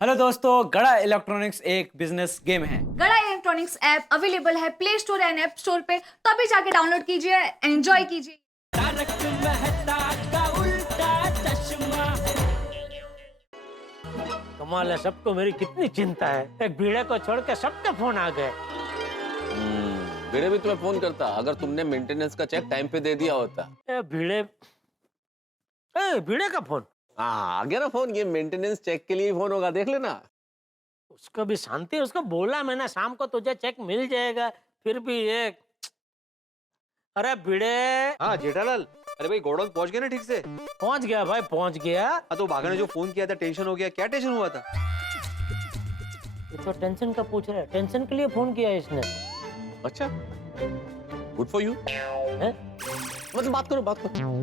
Hello दोस्तों, गड़ा electronics एक बिजनेस गेम है। गड़ा इलेक्ट्रॉनिक्स ऐप अवेलेबल है play store and app store पे, तो अभी जाके डाउनलोड कीजिए, एंजॉय कीजिए। कमाल है, सबको मेरी कितनी चिंता है। एक भीड़े को छोड़ के सबके फोन आ गए। भिड़े भी तुम्हें फोन करता अगर तुमने मेंटेनेंस का चेक टाइम पे दे दिया होता। भीड़े का फोन। हाँ, आ गया ना फोन। ये मेंटेनेंस चेक के लिए फोन होगा, देख लेना। उसको भी शांति, उसको बोला मैंने शाम को तुझे चेक मिल जाएगा, फिर भी ये। अरे भिड़े। हाँ जेठालाल, अरे भाई गोडाउन पहुंच गए ना ठीक से? पहुंच गया भाई, पहुंच गया। हाँ तो भागा ने जो फोन किया था टेंशन हो गया, क्या टेंशन हुआ था? ये तो टेंशन का पूछ रहा है, टेंशन के लिए फोन किया इसने। अच्छा, गुड फॉर यू। मतलब बात करो।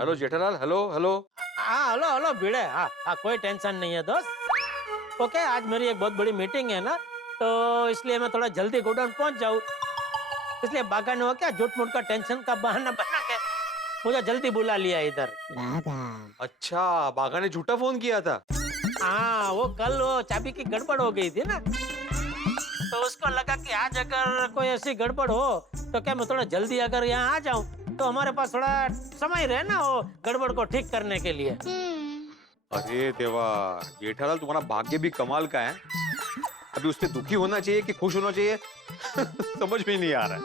Hello Jethalal, hello hello. हाँ हेलो हेलो भिड़े। हाँ हाँ, कोई टेंशन नहीं है दोस्त। ओके, आज मेरी एक बहुत बड़ी मीटिंग है ना, तो इसलिए मैं थोड़ा जल्दी गोडाउन पहुंच जाऊँ, इसलिए बागा ने हो क्या झूठ मूठ का टेंशन का बहाना बना के मुझे जल्दी बुला लिया इधर। अच्छा, बागा ने झूठा फोन किया था। हाँ, वो कल वो चाबी की गड़बड़ हो गई थी ना, तो उसको लगा कि आज अगर कोई ऐसी गड़बड़ हो तो क्या मैं थोड़ा जल्दी अगर यहाँ आ जाऊँ तो हमारे पास थोड़ा समय रहे ना वो गड़बड़ को ठीक करने के लिए। अरे देवा, जेठालाल तुम्हारा भाग्य भी कमाल का है। अभी उस पे दुखी होना चाहिए कि खुश होना चाहिए समझ में नहीं आ रहा है।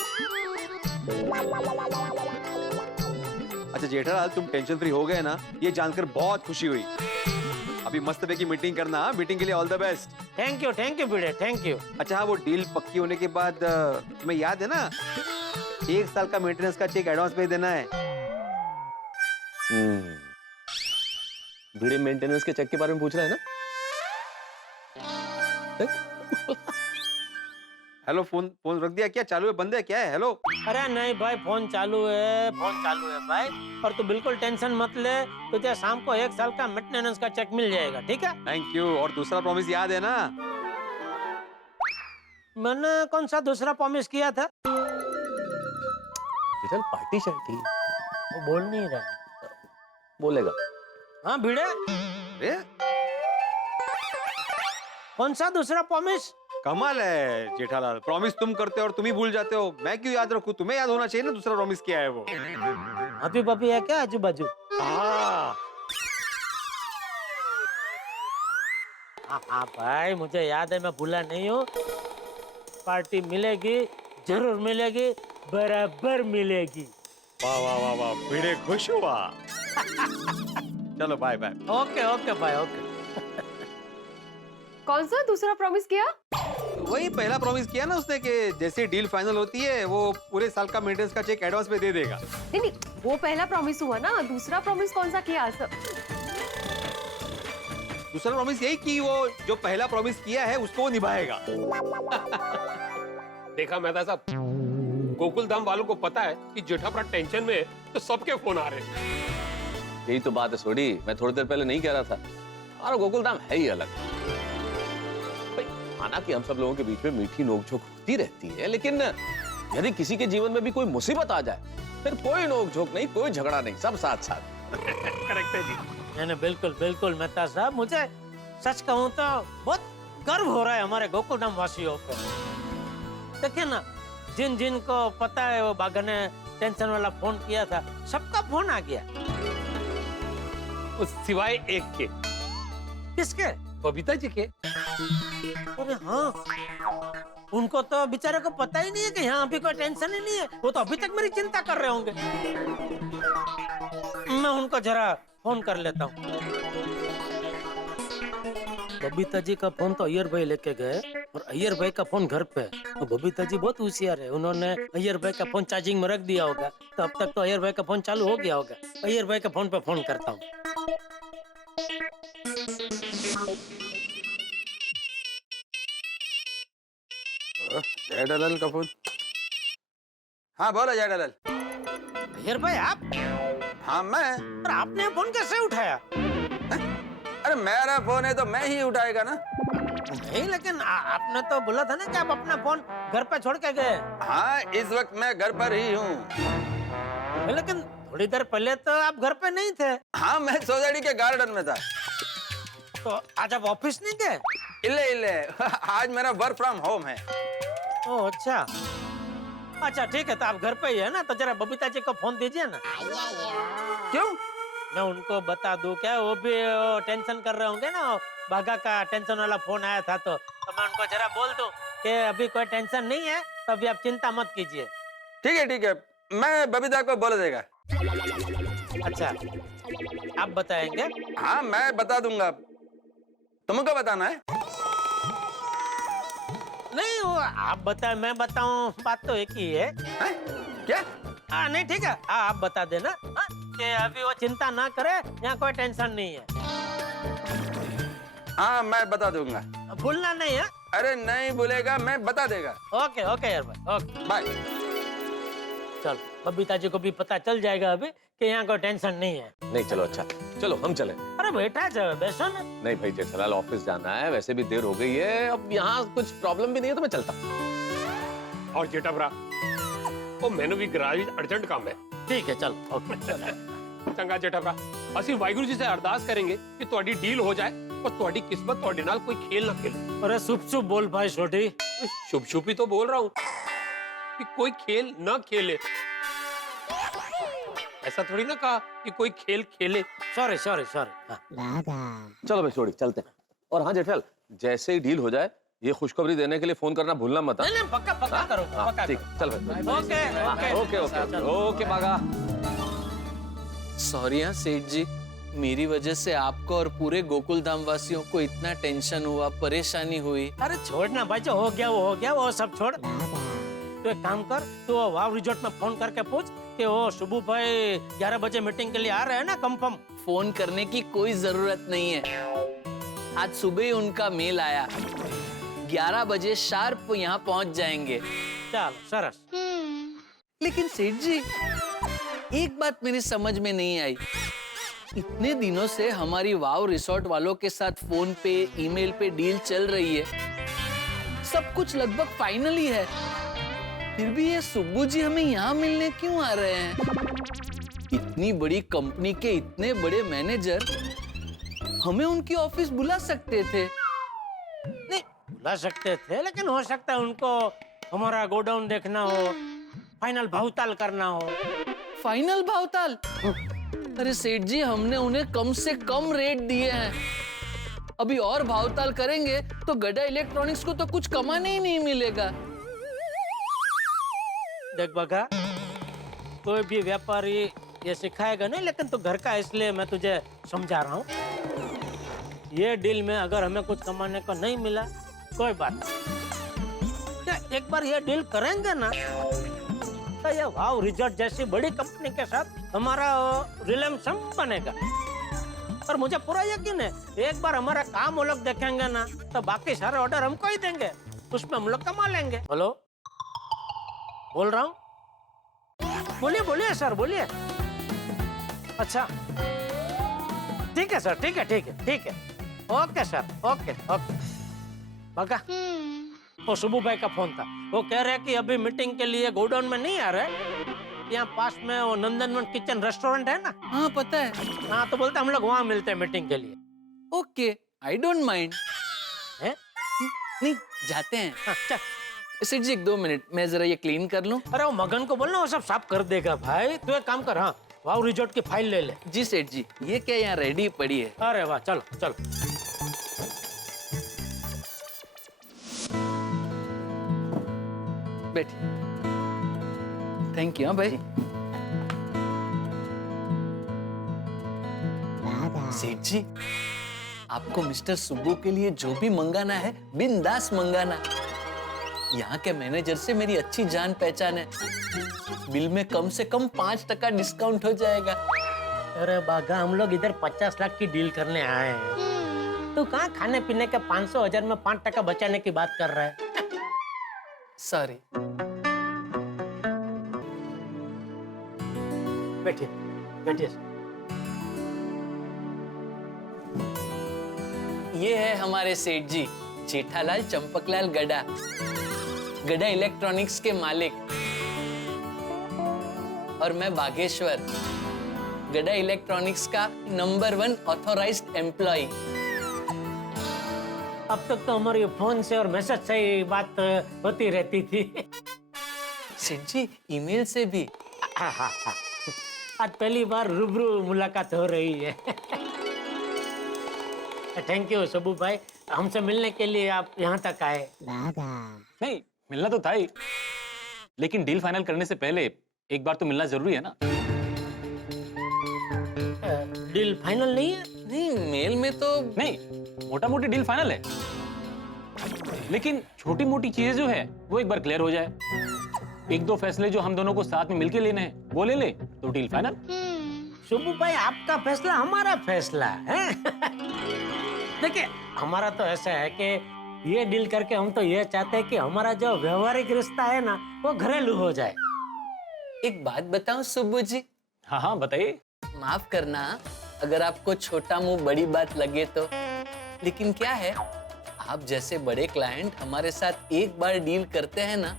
अच्छा जेठालाल, तुम टेंशन फ्री हो गए ना, ये जानकर बहुत खुशी हुई। अभी मस्त की मीटिंग करना, मीटिंग के लिए all the best. Thank you Bhide, thank you. अच्छा हाँ, वो डील पक्की होने के बाद तुम्हें याद है ना, 1 साल का मेंटेनेंस का चेक एडवांस पे देना है। भिड़े मेंटेनेंस के चेक के बारे में पूछ रहा है ना। हेलो, फोन फोन रख दिया क्या? चालू है, बंद है, क्या है? हेलो। अरे नहीं भाई, फोन चालू है भाई। और तू बिल्कुल टेंशन मत ले, तुझे शाम को 1 साल का मेंटेनेंस का चेक मिल जाएगा, ठीक है? Thank you. और दूसरा प्रॉमिस याद है ना? मैंने कौन सा दूसरा प्रॉमिस किया था? चल पार्टी शार्टी वो बोल नहीं रहा है। बोलेगा। हाँ भिड़े, अरे कौन सा दूसरा प्रॉमिस? कमाल है जेठालाल, प्रॉमिस तुम करते हो और तुम ही भूल जाते हो। मैं क्यों याद रखूं? तुम्हें याद होना चाहिए ना दूसरा प्रॉमिस क्या है वो। अभी पपी है क्या आजू बाजू? हाँ हाँ भाई, मुझे याद है, मैं भूला नहीं हूँ। पार्टी मिलेगी, जरूर मिलेगी, बराबर मिलेगी। वाह वाह वाह वाह, भिड़े खुश हुआ। चलो बाय बाय। ओके भाई, ओके। कौन सा दूसरा प्रॉमिस किया? वही पहला प्रॉमिस किया ना उसने कि जैसे डील फाइनल होती है वो पूरे साल का मेंटेनेंस का चेक एडवांस पे दे देगा। नहीं, वो पहला प्रॉमिस हुआ ना, दूसरा प्रॉमिस कौन सा किया? दूसरा प्रॉमिस यही कि वो जो पहला प्रॉमिस किया है उसको वो निभाएगा। देखा मेहता साहब, गोकुल धाम वालों को पता है कि जेठा बड़ा टेंशन में है, तो सबके फोन आ रहे हैं। यही तो बात है सोडी, मैं थोड़ी देर पहले नहीं कह रहा था। और गोकुल धाम है ही अलग भाई। माना कि हम सब लोगों के बीच में मीठी नोकझोंक होती रहती है, लेकिन यदि किसी के जीवन में भी कोई मुसीबत आ जाए फिर कोई नोकझोंक नहीं, कोई झगड़ा नहीं, सब साथ साथ। करेक्ट है जी। मैंने बिल्कुल मेहता साहब, मुझे सच कहूँ तो बहुत गर्व हो रहा है हमारे गोकुलधाम वासियों पे। देखिए ना, जिन जिन को पता है वो बागा ने टेंशन वाला फोन किया था, सबका फोन आ गया। उस सिवाय एक के, किसके? बबीता जी के। अरे हाँ, उनको तो बेचारे को पता ही नहीं है कि यहाँ अभी कोई टेंशन ही नहीं है। वो तो अभी तक मेरी चिंता कर रहे होंगे। मैं उनको जरा फोन कर लेता हूँ। बबीता जी का फोन तो अय्यर भाई लेके गए और अय्यर भाई का फोन घर पे है। तो बबीता जी बहुत होशियार है, उन्होंने अय्यर भाई का फोन चार्जिंग में रख दिया होगा, तो अब तक तो अय्यर भाई का फोन चालू हो गया होगा। अय्यर भाई के फोन पे फोन करता हूँ। जेठालाल का फोन। हाँ बोलो जेठालाल। अय्यर भाई आप? हाँ मैं। पर आपने फोन कैसे उठाया? अरे मेरा फोन है तो मैं ही उठाएगा ना। नहीं, लेकिन आपने तो बोला था ना कि आप अपना फोन घर पे छोड़ के गए। हाँ, इस वक्त मैं घर पर ही हूँ। लेकिन थोड़ी देर पहले तो आप घर पे नहीं थे। हाँ, मैं सोसाइटी के गार्डन में था। तो आज आप ऑफिस नहीं गए? इले इले आज मेरा वर्क फ्रॉम होम है। ओह अच्छा, अच्छा ठीक है, तो आप घर पे ही है ना, तो जरा बबीता जी को फोन दीजिए ना। क्यों? मैं उनको बता दूं क्या, वो भी टेंशन कर रहे होंगे ना, बागा का टेंशन वाला फोन आया था, तो मैं उनको जरा बोल दूं कि अभी कोई टेंशन नहीं है, तो अभी आप चिंता मत कीजिए। ठीक है, मैं बबीता को बोल देगा। अच्छा, आप बताएंगे? हाँ मैं बता दूंगा, तुमको बताना है। नहीं वो आप बताए मैं बताऊं, बात तो एक ही है। हैं? क्या? हाँ नहीं ठीक है, हाँ आप बता देना हाँ, कि अभी वो चिंता ना करे, यहाँ कोई टेंशन नहीं है। हाँ मैं बता दूंगा। भूलना नहीं है। अरे नहीं भूलेगा, मैं बता देगा। ओके ओके यार भाई, ओके बाय। चल बबीता जी को भी पता चल जाएगा अभी कि यहाँ कोई टेंशन नहीं है। नहीं चलो अच्छा, चलो हम चले। अरे बेटा जाओ बैठो ना। नहीं भाई जेठालाल, ऑफिस जाना है, वैसे भी देर हो गई है, अब यहाँ कुछ प्रॉब्लम भी नहीं है तो मैं चलता हूँ। और जेठा भरा, वो मैंने भी गराज अर्जेंट काम है। ठीक है चल ओके। चंगा जेठा भरा, ਅਸੀਂ ਵਾਹਿਗੁਰੂ जी से अरदास करेंगे कि ਤੁਹਾਡੀ डील हो जाए और ਤੁਹਾਡੀ किस्मत ਤੁਹਾਡੇ ਨਾਲ कोई खेल ना खेले। अरे शुभ शुभ बोल भाई छोटी। शुभ शुभ ही तो बोल रहा हूँ कि कोई खेल ना खेले। ऐसा थोड़ी ना कहा कि कोई खेल खेले। Sorry sorry sorry. चलो भाई छोड़ी चलते हैं। और हाँ जेठालाल, जैसे ही डील हो जाए ये खुशखबरी देने के लिए फोन करना भूलना मत। नहीं नहीं पक्का पक्का करो, पक्का ठीक है, चल भाई। Okay okay okay okay okay बागा। सॉरी हाँ सेठ जी, मेरी वजह से आपको और पूरे गोकुल धाम वासियों को इतना टेंशन हुआ, परेशानी हुई। अरे छोड़ना भाई, जो हो गया वो हो गया, वो सब छोड़। तो एक काम कर, तो वाव रिजॉर्ट में फोन करके पूछ कि वो शुभू भाई 11 बजे मीटिंग के लिए आ रहे हैं ना कंफर्म। फोन करने की कोई जरूरत नहीं है, आज सुबह ही उनका मेल आया, 11 बजे शार्प यहाँ पहुँच जाएंगे। चल सरस। लेकिन सेठ जी एक बात मेरी समझ में नहीं आई, इतने दिनों से हमारी वाव रिसोर्ट वालों के साथ फोन पे ईमेल पे डील चल रही है, सब कुछ लगभग फाइनल ही है, फिर भी ये सुब्बू जी हमें यहाँ मिलने क्यों आ रहे हैं? इतनी बड़ी कंपनी के इतने बड़े मैनेजर हमें उनकी ऑफिस बुला सकते थे। नहीं बुला सकते थे, लेकिन हो सकता है उनको हमारा गोडाउन देखना हो, फाइनल भावताल करना हो। फाइनल भावताल? अरे सेठ जी हमने उन्हें कम से कम रेट दिए हैं, अभी और भावताल करेंगे तो गड्ढा इलेक्ट्रॉनिक्स को तो कुछ कमाने ही नहीं मिलेगा। देख बगा, कोई भी व्यापारी ये सिखाएगा नहीं, लेकिन तू घर का इसलिए मैं तुझे समझा रहा हूँ। ये डील में अगर हमें कुछ कमाने को नहीं मिला कोई बात नहीं, क्या एक बार ये डील करेंगे ना तो ये वाव रिजॉर्ट जैसी बड़ी कंपनी के साथ हमारा रिलेशन बनेगा। और मुझे पूरा यकीन है एक बार हमारा काम वो लोग देखेंगे ना तो बाकी सारे ऑर्डर हमको ही देंगे, उसमें हम लोग कमा लेंगे। हेलो बोल रहा हूँ, बोलिए बोलिए सर बोलिए। अच्छा ठीक है सर, ठीक है ठीक है ठीक है, ओके सर ओके ओके। बगा वो सुबू भाई का फोन था, वो कह रहे कि अभी मीटिंग के लिए गोडाउन में नहीं आ रहे, यहाँ पास में वो नंदनवन किचन रेस्टोरेंट है ना। हाँ पता है। हाँ तो बोलते हम लोग वहाँ मिलते हैं मीटिंग के लिए। Okay I don't mind. हैं? नहीं जाते हैं। हाँ, चल। सेठ जी 1-2 मिनट मैं जरा ये क्लीन कर लूं। अरे वो मगन को बोलना, वो सब साफ कर देगा भाई। तू एक काम कर, हाँ वाव रिजॉर्ट की फाइल ले ले। जी सेठ जी, ये क्या यहाँ रेडी पड़ी है? अरे वाह चलो चलो। बैठिए। Thank you. हाँ भाई। सेठ जी आपको मिस्टर सुब्बू के लिए जो भी मंगाना है बिंदास मंगाना, यहाँ के मैनेजर से मेरी अच्छी जान पहचान है, बिल में कम से कम 5% डिस्काउंट हो जाएगा। अरे बागा हम लोग इधर 50 लाख की डील करने आए हैं, तू कहाँ खाने पीने के 500,000 में 5% बचाने की बात कर रहा है? सॉरी। बैठिए बैठिए। ये है हमारे सेठ जी जेठालाल चंपकलाल गड्ढा, गड्ढा इलेक्ट्रॉनिक्स के मालिक, और मैं बागेश्वर, गड्ढा इलेक्ट्रॉनिक्स का नंबर 1 ऑथोराइज्ड एम्प्लॉय। अब तक तो हमारी फोन से और मैसेज से ही बात होती रहती थी। सेठ जी ईमेल से भी। आज पहली बार रूबरू मुलाकात हो रही है। थैंक यू सबू भाई, हमसे मिलने के लिए आप यहाँ तक आए। नहीं, मिलना तो था ही, लेकिन डील फाइनल करने से पहले एक बार तो मिलना जरूरी है ना। डील फाइनल नहीं है? नहीं, मेल में तो नहीं, मोटा मोटी डील फाइनल है, लेकिन छोटी मोटी चीजें जो है वो एक बार क्लियर हो जाए। एक दो फैसले जो हम दोनों को साथ में मिलके लेने हैं वो ले ले तो डील फाइनल। शुभू भाई, आपका फैसला हमारा फैसला है। देखिए, हमारा तो ऐसा है कि ये डील करके हम तो ये चाहते हैं कि हमारा जो व्यवहारिक रिश्ता है ना वो घरेलू हो जाए। एक बात बताऊं सुब्बू जी? हाँ हाँ बताइए। माफ करना अगर आपको छोटा मुंह बड़ी बात लगे तो, लेकिन क्या है, आप जैसे बड़े क्लाइंट हमारे साथ एक बार डील करते हैं ना,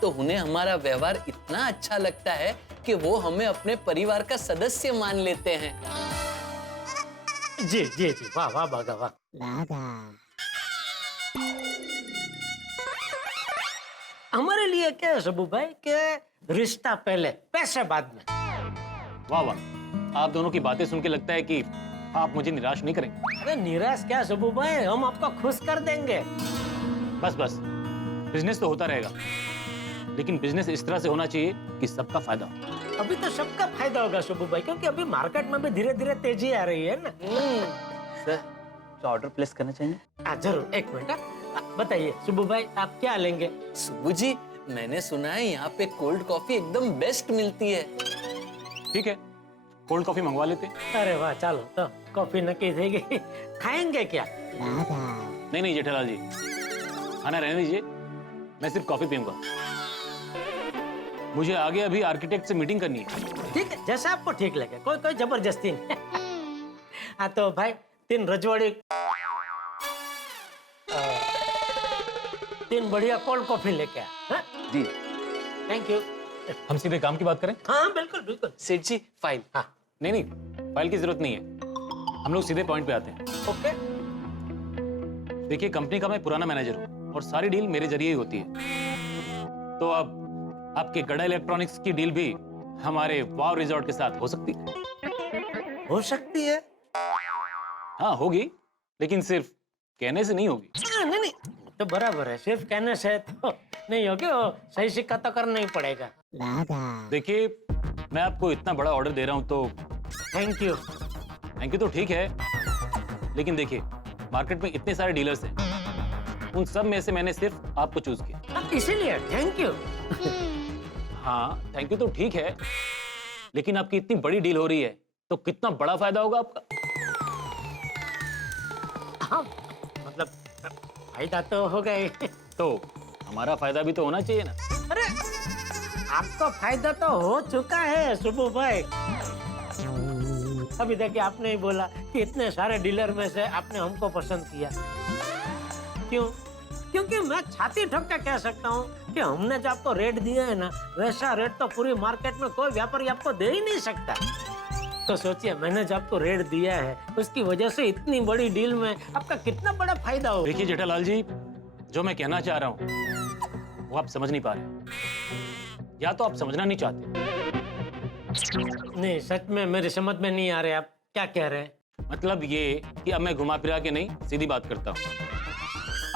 तो उन्हें हमारा व्यवहार इतना अच्छा लगता है कि वो हमें अपने परिवार का सदस्य मान लेते हैं। जी जी जी, वाह वाह भागा वाह। हमारे लिए क्या है सबू भाई कि रिश्ता पहले पैसे बाद में। वाह वाह, आप दोनों की बातें सुन के लगता है कि आप मुझे निराश नहीं करेंगे। अरे निराश क्या सबू भाई, हम आपको खुश कर देंगे। बस बस, बिजनेस तो होता रहेगा, लेकिन बिजनेस इस तरह से होना चाहिए कि सबका फायदा हो। अभी तो सबका फायदा होगा शुभू भाई, क्योंकि अभी मार्केट में भी धीरे धीरे तेजी आ रही है ना। सर, तो ऑर्डर प्लेस करना चाहिए। जरूर, एक मिनट। बताइए शुभू भाई, आप क्या लेंगे? सुब्बू जी, मैंने सुना है यहाँ पे कोल्ड कॉफी एकदम बेस्ट मिलती है। ठीक है, कोल्ड कॉफी मंगवा लेते हैं। अरे वाह, चलो तो कॉफी नक्की देगी। खाएंगे क्या? नहीं नहीं जेठालाल जी, खाना रहने दीजिए, मैं सिर्फ कॉफी पीऊंगा। मुझे आगे अभी आर्किटेक्ट से मीटिंग करनी है। ठीक है, जैसा आपको ठीक लगे, कोई कोई जबरदस्ती नहीं। हाँ तो भाई, 3 रजवाड़ी 3 बढ़िया कोल्ड कॉफी लेके आ। जी थैंक यू। हम सीधे काम की बात करें। हाँ बिल्कुल बिल्कुल। सेठ जी फाइल। हाँ नहीं नहीं, फाइल की जरूरत नहीं है, हम लोग सीधे पॉइंट पे आते हैं। ओके। देखिए, कंपनी का मैं पुराना मैनेजर हूँ और सारी डील मेरे जरिए ही होती है, तो अब आपके गड़ा इलेक्ट्रॉनिक्स की डील भी हमारे वाव रिजॉर्ट के साथ हो सकती है। हो सकती है? हाँ होगी, लेकिन सिर्फ कहने से नहीं होगी। नहीं नहीं, तो बराबर है, सिर्फ कहने से तो नहीं होगी, वो सही सिक्का तो करना ही पड़ेगा। देखिए, मैं आपको इतना बड़ा ऑर्डर दे रहा हूँ तो थैंक यू। थैंक यू तो ठीक है, लेकिन देखिए मार्केट में इतने सारे डीलर्स हैं, उन सब में से मैंने सिर्फ आपको चूज किया। इसीलिए थैंक यू। हाँ थैंक यू तो ठीक है, लेकिन आपकी इतनी बड़ी डील हो रही है तो कितना बड़ा फायदा होगा आपका। हाँ मतलब फायदा तो हो गए, तो हमारा फायदा भी तो होना चाहिए ना। अरे आपका फायदा तो हो चुका है सुबू भाई। अभी देखिए, आपने ही बोला कि इतने सारे डीलर में से आपने हमको पसंद किया। क्यों? क्योंकि मैं छाती ठोक के कह सकता हूँ कि हमने जो आपको रेट दिया है ना, वैसा रेट तो पूरी मार्केट में कोई व्यापारी आपको दे ही नहीं सकता। तो सोचिए, मैंने जो आपको रेट दिया है उसकी वजह से इतनी बड़ी डील में आपका कितना बड़ा फायदा हो। देखिए जेठालाल जी, जो मैं कहना चाह रहा हूँ वो आप समझ नहीं पा रहे, या तो आप समझना नहीं चाहते। नहीं, सच में मेरी समझ में नहीं आ रहे आप क्या कह रहे हैं। मतलब ये कि अब मैं घुमा फिरा के नहीं, सीधी बात करता हूँ।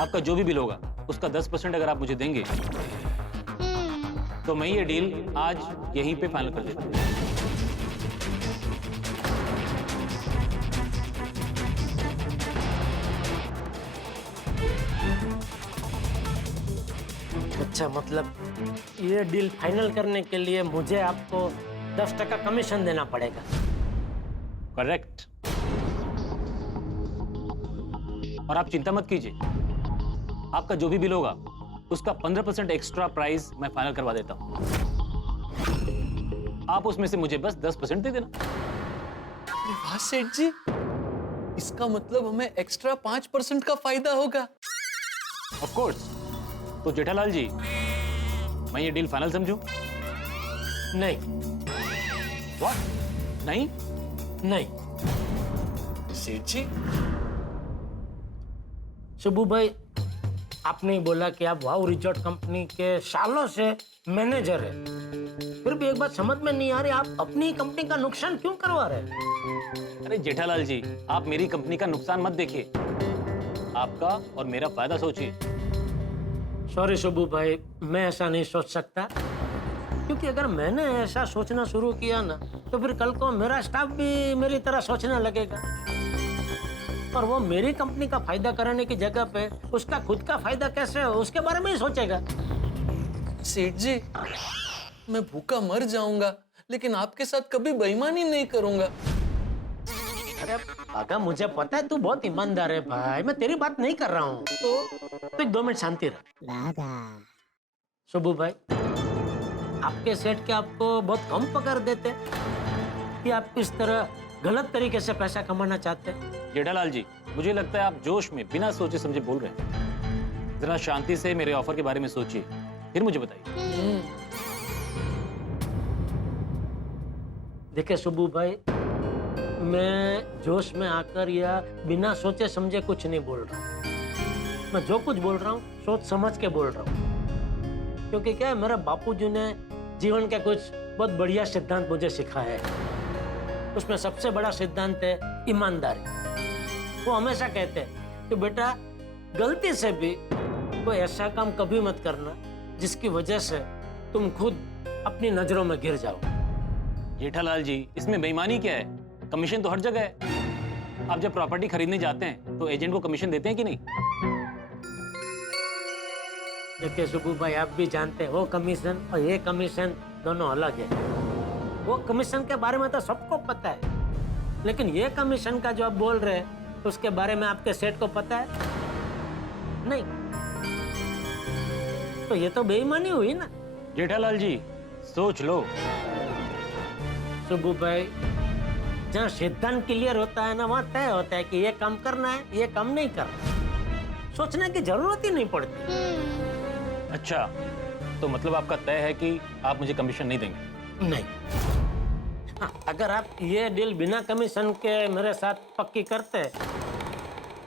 आपका जो भी बिल होगा उसका 10% अगर आप मुझे देंगे तो मैं ये डील आज यहीं पे फाइनल कर देता हूँ। अच्छा, मतलब ये डील फाइनल करने के लिए मुझे आपको 10% कमीशन देना पड़ेगा। करेक्ट। और आप चिंता मत कीजिए, आपका जो भी बिल होगा उसका 15% एक्स्ट्रा प्राइस मैं फाइनल करवा देता हूं। आप उसमें से मुझे बस 10% दे देना। अरे वाह सेठ जी, इसका मतलब हमें एक्स्ट्रा 5% का फायदा होगा। Of course. तो जेठालाल जी, मैं ये डील फाइनल समझूं? नहीं व्हाट? नहीं? नहीं सेठ जी, शुभू भाई, आपने ही बोला कि आप वाव रिजॉर्ट कंपनी के सालों से मैनेजर है, फिर भी एक बात समझ में नहीं आ रही, आप अपनी कंपनी का नुकसान क्यों करवा रहे हैं? अरे जेठालाल जी, आप मेरी कंपनी का नुकसान मत देखिए, आपका और मेरा फायदा सोचिए। सॉरी शुभू भाई, मैं ऐसा नहीं सोच सकता, क्योंकि अगर मैंने ऐसा सोचना शुरू किया ना तो फिर कल को मेरा स्टाफ भी मेरी तरह सोचने लगेगा, और वो मेरी कंपनी का फायदा कराने की जगह पे उसका खुद का फायदा कैसे हो उसके बारे में ही सोचेगा। सेठ जी, मैं भूखा मर जाऊंगा लेकिन आपके साथ कभी बेईमानी नहीं करूंगा। अरे बागा, मुझे पता है तू बहुत ईमानदार है भाई, मैं तेरी बात नहीं कर रहा हूँ, तो एक 2 मिनट शांति रह। शुभू भाई, आपके सेठ के आपको बहुत कम पगार देते कि आप इस तरह गलत तरीके से पैसा कमाना चाहते हैं? जेठालाल जी, मुझे लगता है आप जोश में बिना सोचे समझे बोल रहे हैं। जरा शांति से मेरे ऑफर के बारे में सोचिए, फिर मुझे बताइए। देखिए शुभू भाई, मैं जोश में आकर या बिना सोचे समझे कुछ नहीं बोल रहा हूँ। मैं जो कुछ बोल रहा हूँ सोच समझ के बोल रहा हूँ, क्योंकि क्या है, मेरे बापूजी ने जीवन के कुछ बहुत बढ़िया सिद्धांत मुझे सिखाए हैं। उसमें सबसे बड़ा सिद्धांत है ईमानदारी। वो हमेशा कहते हैं कि बेटा, गलती से भी कोई ऐसा काम कभी मत करना जिसकी वजह से तुम खुद अपनी नजरों में गिर जाओ। जेठालाल जी, इसमें बेईमानी क्या है? कमीशन तो हर जगह है। आप जब प्रॉपर्टी खरीदने जाते हैं तो एजेंट को कमीशन देते हैं कि नहीं? देखिए शुभू भाई, आप भी जानते हैं वो कमीशन और ये कमीशन दोनों अलग है। वो कमीशन के बारे में तो सबको पता है, लेकिन ये कमीशन का जो आप बोल रहे हैं उसके बारे में आपके सेठ को पता है नहीं, तो ये तो बेईमानी हुई ना। जेठालाल जी, सोच लो। शुभू भाई, जहाँ सिद्धांत क्लियर होता है ना, वहाँ तय होता है कि ये काम करना है, ये काम नहीं करना। सोचने की जरूरत ही नहीं पड़ती। अच्छा, तो मतलब आपका तय है कि आप मुझे कमीशन नहीं देंगे? नहीं। हाँ, अगर आप ये डील बिना कमीशन के मेरे साथ पक्की करते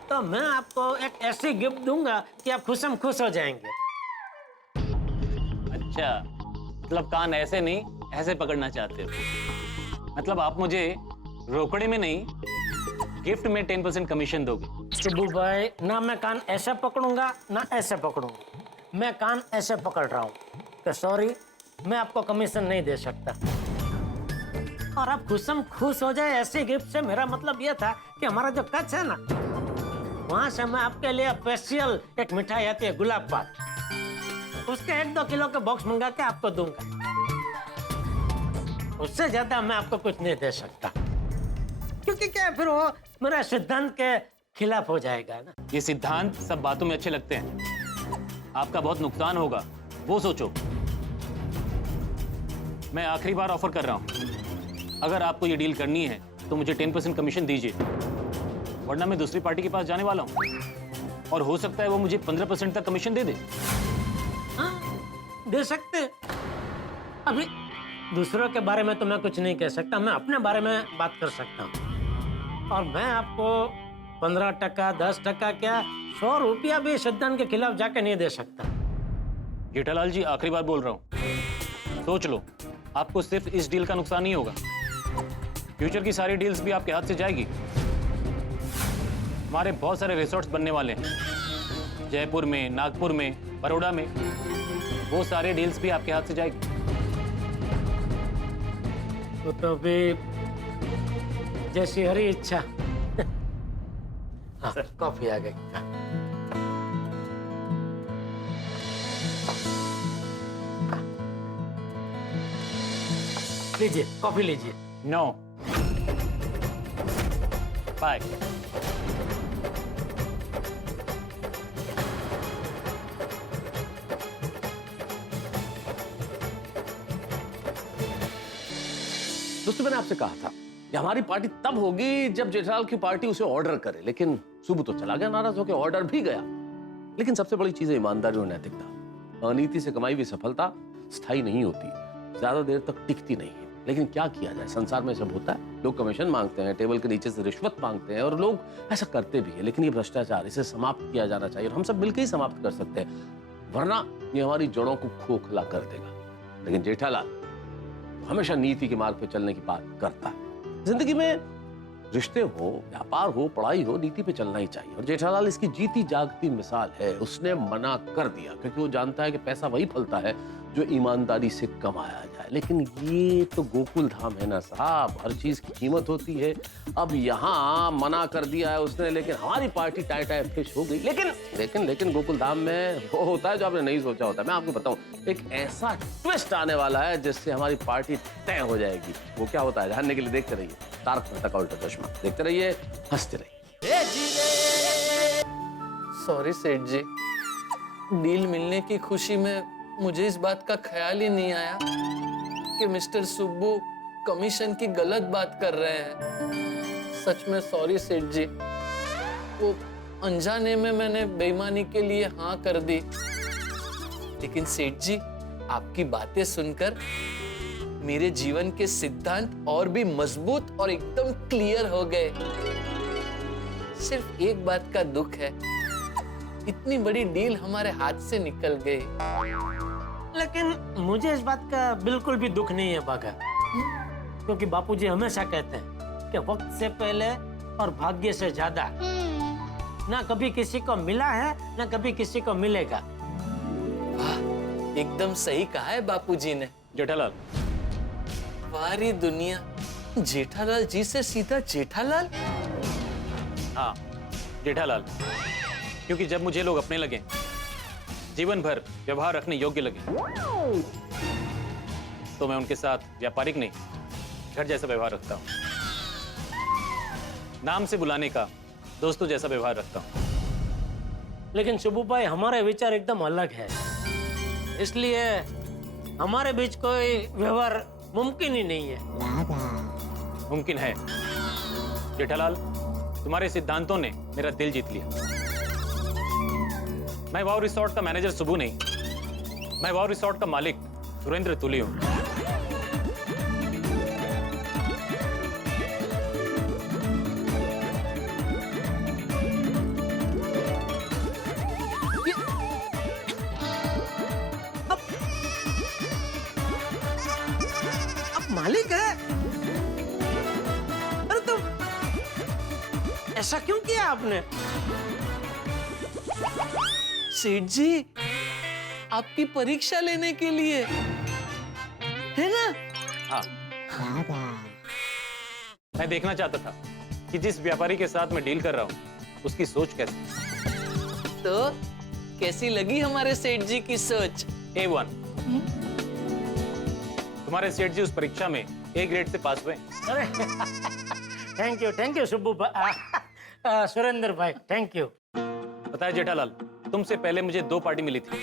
तो मैं आपको एक ऐसी गिफ्ट दूंगा कि आप खुशम खुश हो जाएंगे। अच्छा, मतलब कान ऐसे नहीं ऐसे पकड़ना चाहते हो? मतलब आप मुझे रोकड़े में नहीं, गिफ्ट में 10% कमीशन दोगे? शुभू भाई, ना मैं कान ऐसे पकड़ूंगा ना ऐसे पकड़ूंगा, मैं कान ऐसे पकड़ रहा हूँ कि सॉरी, मैं आपको कमीशन नहीं दे सकता, और आप खुशम खुश हो जाए ऐसे गिफ्ट से। मेरा मतलब ये था कि हमारा जो कच्छ है ना, वहां से मैं आपके लिए स्पेशल एक मिठाई आती है गुलाब पाक, उसके 1-2 किलो के बॉक्स मंगा के आपको दूंगा। उससे ज्यादा मैं आपको कुछ नहीं दे सकता, क्योंकि क्या फिर वो मेरा सिद्धांत के खिलाफ हो जाएगा ना। ये सिद्धांत सब बातों में अच्छे लगते हैं, आपका बहुत नुकसान होगा वो सोचो। मैं आखिरी बार ऑफर कर रहा हूं, अगर आपको ये डील करनी है तो मुझे 10% कमीशन दीजिए, वरना मैं दूसरी पार्टी के पास जाने वाला हूं और हो सकता है वो मुझे 15% तक कमीशन दे दे। हाँ, दे सकते। अभी दूसरों के बारे में तो मैं कुछ नहीं कह सकता, मैं अपने बारे में बात कर सकता हूँ, और मैं आपको 15%, 10% क्या 100 रुपया भी सिद्धांत के खिलाफ जाके नहीं दे सकता। जेठालाल जी, आखिरी बार बोल रहा हूं, सोच लो, आपको सिर्फ इस डील का नुकसान नहीं होगा, फ्यूचर की सारी डील्स भी आपके हाथ से जाएगी। हमारे बहुत सारे रिसोर्ट्स बनने वाले हैं, जयपुर में, नागपुर में, बड़ौदा में, वो सारे डील्स भी आपके हाथ से जाएगी। तो भी जैसी हरी इच्छा। हाँ, कॉफी आ गई। लीजिए, कॉफी लीजिए। No, bye. दोस्तों, मैंने आपसे कहा था कि हमारी पार्टी तब होगी जब जेठालाल की पार्टी उसे ऑर्डर करे, लेकिन सुबह तो चला गया नाराज होकर, ऑर्डर भी गया। लेकिन सबसे बड़ी चीज है ईमानदारी और नैतिकता। अनीति से कमाई हुई सफलता स्थायी नहीं होती, ज्यादा देर तक टिकती नहीं है। लेकिन क्या किया जाए, संसार में सब होता है। लोग कमीशन मांगते हैं, टेबल के नीचे से रिश्वत मांगते हैं, और लोग ऐसा करते भी है। लेकिन ये भ्रष्टाचार, इसे समाप्त किया जाना चाहिए, और हम सब मिलकर ही समाप्त कर सकते हैं, वरना ये हमारी जड़ों को खोखला कर देगा। लेकिन जेठालाल हमेशा नीति के मार्ग पे चलने की बात करता है। जिंदगी में रिश्ते हो, व्यापार हो, पढ़ाई हो, नीति पे चलना ही चाहिए, और जेठालाल इसकी जीती जागती मिसाल है। उसने मना कर दिया क्योंकि वो जानता है कि पैसा वही फलता है जो ईमानदारी से कमाया जाए। लेकिन ये तो गोकुल धाम है ना साहब, हर चीज की कीमत होती है। अब यहाँ मना कर दिया है उसने, लेकिन हमारी पार्टी टाई टाई फिश हो गई। लेकिन गोकुल धाम में वो होता है जो आपने नहीं सोचा होता। मैं आपको बताऊं, एक ऐसा ट्विस्ट आने वाला है जिससे हमारी पार्टी तय हो जाएगी। वो क्या होता है जानने के लिए देखते रहिए तारक मेहता का उल्टा चश्मा, देखते रहिए, हंसते रहिए। सॉरी सेठ जी, डील मिलने की खुशी में मुझे इस बात का ख्याल ही नहीं आया कि मिस्टर सुब्बू कमीशन की गलत बात कर रहे हैं। सच में सॉरी सेठ जी, वो अनजाने में मैंने बेईमानी के लिए हाँ कर दी। लेकिन सेठ जी, आपकी बातें सुनकर मेरे जीवन के सिद्धांत और भी मजबूत और एकदम क्लियर हो गए। सिर्फ एक बात का दुख है, इतनी बड़ी डील हमारे हाथ से निकल गई। लेकिन मुझे इस बात का बिल्कुल भी दुख नहीं है बाघा, क्योंकि बापूजी हमेशा कहते हैं कि वक्त से पहले और भाग्य से ज्यादा ना कभी किसी को मिला है ना कभी किसी को मिलेगा। वाह, एकदम सही कहा है बापूजी ने। जेठालाल, वारी दुनिया, जेठालाल जी से सीधा जेठालाल। हाँ जेठालाल, क्योंकि जब मुझे लोग अपने लगे, जीवन भर व्यवहार रखने योग्य लगे, तो मैं उनके साथ व्यापारिक नहीं, घर जैसा व्यवहार रखता हूँ। नाम से बुलाने का दोस्तों जैसा व्यवहार रखता हूँ। लेकिन शुभू भाई, हमारे विचार एकदम अलग है, इसलिए हमारे बीच कोई व्यवहार मुमकिन ही नहीं है। मुमकिन है जेठालाल, तुम्हारे सिद्धांतों ने मेरा दिल जीत लिया। मैं वाव रिसोर्ट का मैनेजर सुबू नहीं, मैं वाव रिसोर्ट का मालिक सुरेंद्र तुली हूं। अब मालिक है? अरे तो ऐसा क्यों किया आपने? सेठ जी, आपकी परीक्षा लेने के लिए, है ना? हाँ, मैं देखना चाहता था कि जिस व्यापारी के साथ मैं डील कर रहा हूं उसकी सोच कैसी। तो कैसी लगी हमारे सेठ जी की सोच? A1। तुम्हारे सेठ जी उस परीक्षा में A ग्रेड से पास हुए। अरे थैंक यू सुब्बू भाई, सुरेंद्र भाई, थैंक यू। पता है जेठालाल, तुमसे पहले मुझे 2 पार्टी मिली थी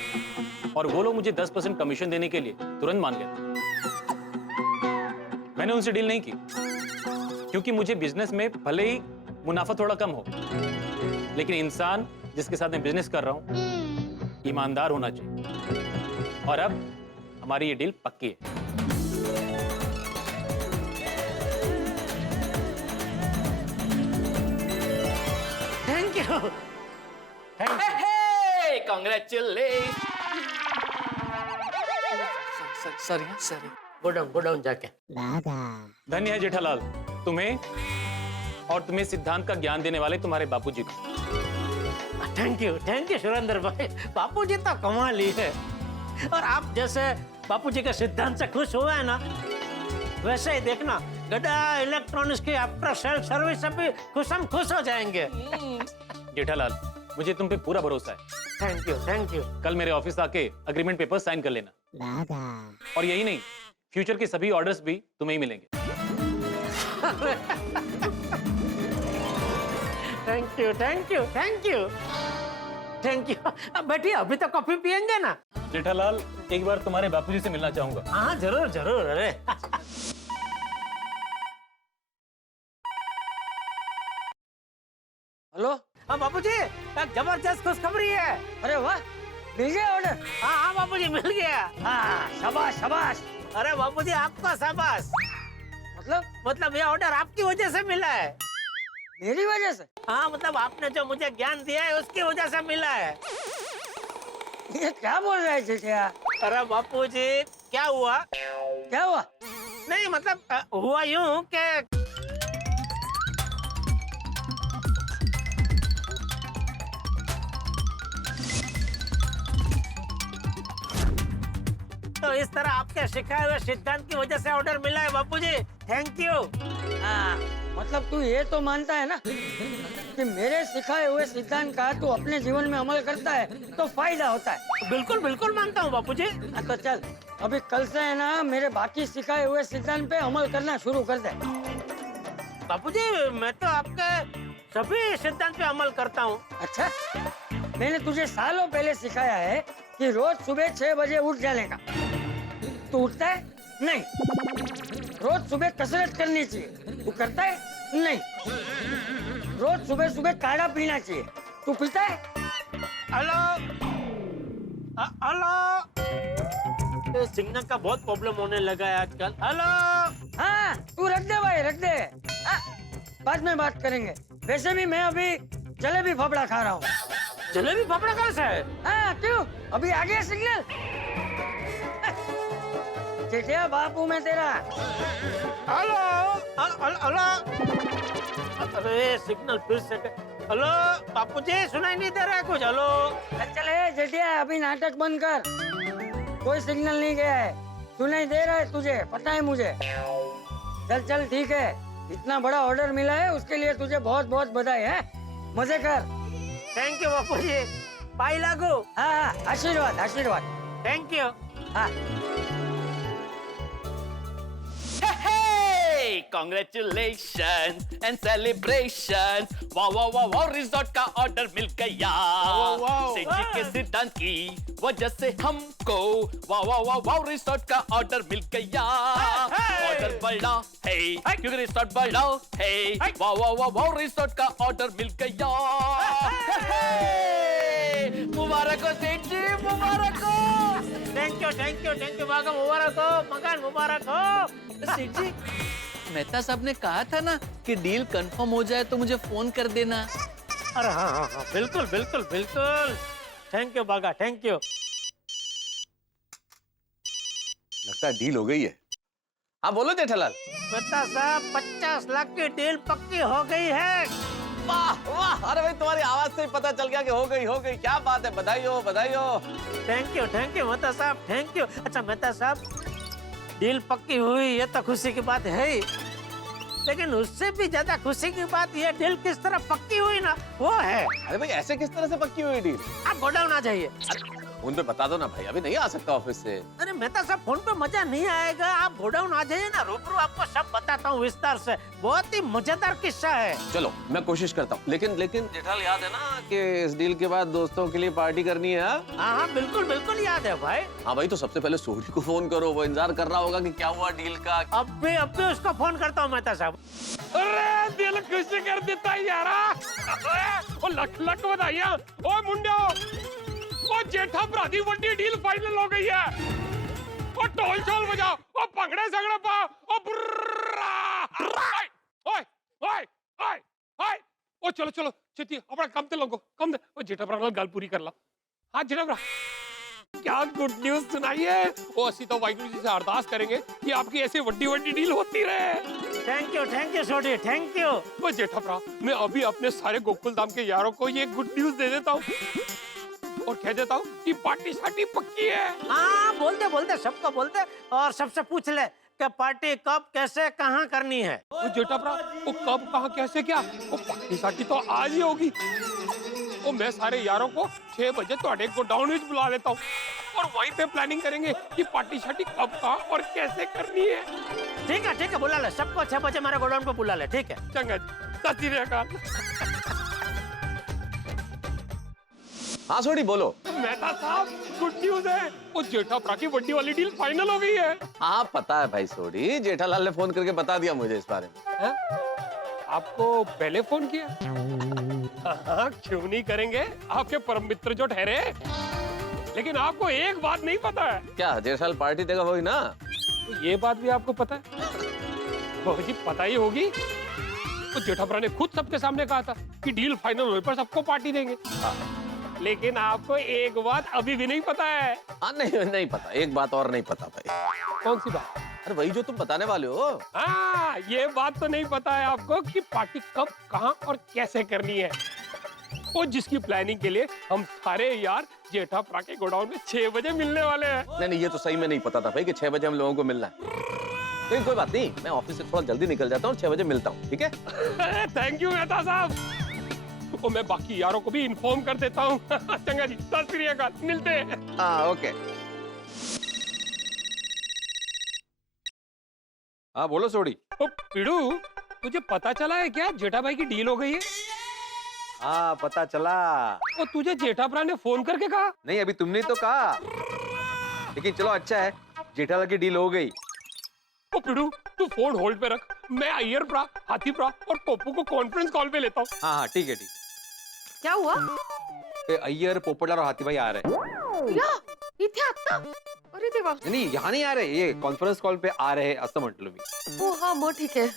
और वो लोग मुझे 10% कमीशन देने के लिए तुरंत मान गए। मैंने उनसे डील नहीं की क्योंकि मुझे बिजनेस में भले ही मुनाफा थोड़ा कम हो, लेकिन इंसान जिसके साथ मैं बिजनेस कर रहा हूं ईमानदार होना चाहिए। और अब हमारी ये डील पक्की है। Thank you. Congratulations! Sorry. Go down जाके। धन्य है जेठालाल तुम्हें और तुम्हें सिद्धांत का ज्ञान देने वाले तुम्हारे बापूजी को। थैंक यू सुरेंद्र भाई, बापूजी तो कमाल ही है। और आप जैसे बापूजी के सिद्धांत से खुश हुए हैं ना, वैसे ही देखना गड्ढा इलेक्ट्रॉनिक्स की आफ्टर सेल सर्विस से भी खुश हो जाएंगे। जेठालाल, मुझे तुम पे पूरा भरोसा है। Thank you. कल मेरे ऑफिस आके अग्रीमेंट पेपर साइन कर लेना। और यही नहीं, फ्यूचर के सभी ऑर्डर्स भी तुम्हें ही मिलेंगे। Thank you. अब बैठिए, अभी तो कॉफी पियेंगे ना? जेठालाल, एक बार तुम्हारे बापूजी से मिलना चाहूंगा। हाँ जरूर। अरे हेलो, हाँ बापूजी, एक जबरदस्त खुशखबरी है। अरे वाह, मिल गया ऑर्डर? हाँ बापूजी, मिल गया। हाँ, शाबाश। अरे बापूजी आपका शाबाश। मतलब ये ऑर्डर आपकी वजह से मिला है। मेरी वजह से? हाँ मतलब आपने जो मुझे ज्ञान दिया है उसकी वजह से मिला है। ये क्या बोल रहे हैं जेठिया? अरे बापूजी क्या हुआ? क्या हुआ? नहीं मतलब हुआ यूं कि तो इस तरह आपके सिखाए हुए सिद्धांत की वजह से ऑर्डर मिला है बापूजी। Thank you. हाँ, मतलब तू ये तो मानता है ना कि मेरे सिखाए हुए सिद्धांत का तू अपने जीवन में अमल करता है तो फायदा होता है। बिल्कुल बिल्कुल मानता हूँ बापूजी। हाँ, तो चल अभी कल से है ना मेरे बाकी सिखाए हुए सिद्धांत पे अमल करना शुरू कर दे। बापूजी मैं तो आपके सभी सिद्धांत पे अमल करता हूँ। अच्छा, मैंने तुझे सालों पहले सिखाया है कि रोज सुबह 6 बजे उठ जाने का। तू उठता है? नहीं। रोज सुबह कसरत करनी चाहिए। तू करता है? नहीं। रोज सुबह सुबह काढ़ा पीना चाहिए। तू पीता है? हेलो हेलो, सिग्नल का बहुत प्रॉब्लम होने लगा है आजकल। हेलो। हाँ, तू रख दे भाई, रख दे। हाँ, बाद में बात करेंगे। वैसे भी मैं अभी जलेबी फाफड़ा खा रहा हूँ। जलेबी फाफड़ा कहाँ से है? हाँ, क्यों? अभी आ गया सिग्नल? जेठिया बापू मैं तेरा। Hello hello. अरे सिग्नल फिर से। हेलो बापूजी सुनाई नहीं दे रहा है कुछ? हेलो। चले जेठिया अभी नाटक बंद कर। कोई सिग्नल नहीं गया है, सुनाई दे रहा है तुझे, पता है मुझे। चल चल ठीक है, इतना बड़ा ऑर्डर मिला है उसके लिए तुझे बहुत बहुत बधाई है। मजे कर। थैंक यू बापूजी। पाई लागू। हाँ, आशीर्वाद आशीर्वाद। Thank you. हाँ। Congratulations and celebrations! वाह वाह वाह वाह, रिजॉर्ट का ऑर्डर मिल गया। सेठ जी के सिद्धांत की वजह से हमको वाह वाह वाह वाह रिजॉर्ट का ऑर्डर मिल गया। ऑर्डर बड़ा है क्योंकि रिजॉर्ट बड़ा है। वाह वाह वाह वाह रिजॉर्ट का ऑर्डर मिल गया। मुबारक हो सेठ जी, मुबारक हो। Thank you thank you thank you. बागा मुबारक हो, मकान मुबारक हो। सेठ जी, मेहता साहब ने कहा था ना कि डील कंफर्म हो जाए तो मुझे फोन कर देना। अरे हाँ हाँ हाँ बिल्कुल बिल्कुल बिल्कुल। थैंक यू बागा, थैंक यू। लगता है डील हो गई है। हाँ बोलो जेठालाल। मेहता साहब 50 लाख की डील पक्की हो गई है। वाह वाह, अरे भाई तुम्हारी आवाज से ही पता चल गया कि हो गई हो गई। क्या बात है, बधाई हो बधाई हो। थैंक यू मेहता साहब, थैंक यू। अच्छा मेहता साहब, डील पक्की हुई ये तो खुशी की बात है ही, लेकिन उससे भी ज्यादा खुशी की बात ये डील किस तरह पक्की हुई ना वो है। अरे भाई ऐसे किस तरह से पक्की हुई डील? आप गोडाउन आ जाइए। फोन पे बता दो ना भाई, अभी नहीं आ सकता ऑफिस से। अरे मेहता साहब फोन पे मजा नहीं आएगा, आप गोडाउन आ जाइए ना, रूबरू आपको सब बताता हूँ विस्तार से। बहुत ही मजेदार किस्सा है। चलो मैं कोशिश करता हूँ, लेकिन जेठालाल याद है ना कि इस डील के बाद दोस्तों के लिए पार्टी करनी है। हाँ हाँ बिल्कुल बिल्कुल याद है भाई। हाँ भाई, तो सबसे पहले सोडी को फोन करो, वो इंतजार कर रहा होगा कि क्या हुआ डील का। अब भी उसको फोन करता हूँ मेहता साहब। अरे दिल खुश कर देता है यारा। ओ लख लख बधाइयां। ओ मुंडो, ओ जेठा भरा दी वड्डी डील फाइनल हो गई है। ओ ढोल छोल बजाओ, ओ भंगड़े सगड़े पाओ, ओ बुर्रा। ओए ओए ओए ओए, ओ चलो चलो छेती अपना काम ते लगो, काम दे। ओ जेठा भरा नाल गल पूरी कर ला। हाँ जेठा भरा, क्या गुड न्यूज सुनाइए। ओ असी तो वाहिगुरु जी से अरदास करेंगे कि आपकी ऐसी वड्डी वड्डी डील होती रहे। Thank you Sodhi, thank you. ओ जेठा भरा, मैं अभी अपने सारे गोकुल धाम के यारों को ये गुड न्यूज दे देता हूँ और कह देता हूँ कि पार्टी शार्टी पक्की है। हाँ बोलते सबको बोलते, और सबसे पूछ ले कि पार्टी कब कैसे कहाँ करनी है। ओ जेठा भरा, वो कब कहाँ कैसे क्या, वो पार्टी शार्टी तो आज ही होगी। ओ मैं सारे यारों को 6 बजे ਤੁਹਾਡੇ गोडाउन में बुला लेता हूँ और वहीं पे प्लानिंग करेंगे कि पार्टी शार्टी कब कहाँ और कैसे करनी है। ठीक है बुला ले सबको, 6 बजे मेरे गोडाउन पे बुला ले। ठीक है चंगा जी, सत श्री अकाल। हाँ सोडी बोलो। मेहता साहब गुड न्यूज है, वो जेठा भरा की वड्डी वाली डील फाइनल हो गई है। हाँ पता है भाई सोडी, जेठालाल ने फोन करके बता दिया मुझे इस बारे में। है? आपको पहले फोन किया? हाँ क्यों नहीं करेंगे, आपके परम मित्र जो ठहरे। लेकिन आपको एक बात नहीं पता है। क्या जेठालाल पार्टी देगा वही ना? तो ये बात भी आपको पता है? बाबू जी पता ही होगी। तो जेठाभरा ने खुद सबके सामने कहा था कि डील फाइनल होने पर सबको पार्टी देंगे। लेकिन आपको एक बात अभी भी नहीं पता है। हाँ नहीं नहीं पता, एक बात और नहीं पता भाई। कौन सी बात? अरे वही जो तुम बताने वाले हो। हाँ, ये बात तो नहीं पता है आपको कि पार्टी कब, कहाँ और कैसे करनी है। और जिसकी प्लानिंग के लिए हम सारे यार जेठाभरा के गोडाउन में 6 बजे मिलने वाले हैं। नहीं नहीं, ये तो सही में नहीं पता था भाई कि 6 बजे हम लोगों को मिलना है। लेकिन कोई बात नहीं, मैं ऑफिस से थोड़ा जल्दी निकल जाता हूँ, 6 बजे मिलता हूँ, ठीक है? थैंक यू मेहता साहब। तो मैं बाकी यारों को भी इन्फॉर्म कर देता हूँ। चंगा जी, सत श्री अकाल, मिलते हैं। हाँ ओके। हाँ बोलो सोडी। ओ पिड़ू, तुझे पता चला है क्या जेठा भाई की डील हो गई है? हाँ पता चला। और तुझे जेठाभरा ने फोन करके कहा? नहीं अभी तुमने तो कहा, लेकिन चलो अच्छा है, जेठालाल की डील हो गई। ओ पिड़ू, तू फोन होल्ड पे रख, मैं अय्यर प्रा, हाथी प्रा और पप्पू को कॉन्फ्रेंस कॉल पे लेता हूँ। हाँ हाँ ठीक है ठीक क्या हुआ? है। अय्यर पोपटलाल और हाथी भाई आ रहे हैं। या इथे आता? अरे देवा. नहीं यहाँ नहीं आ रहे, ये कॉन्फ्रेंस कॉल पे आ रहे असं म्हटलं मी. हो हा मग ठीक आहे.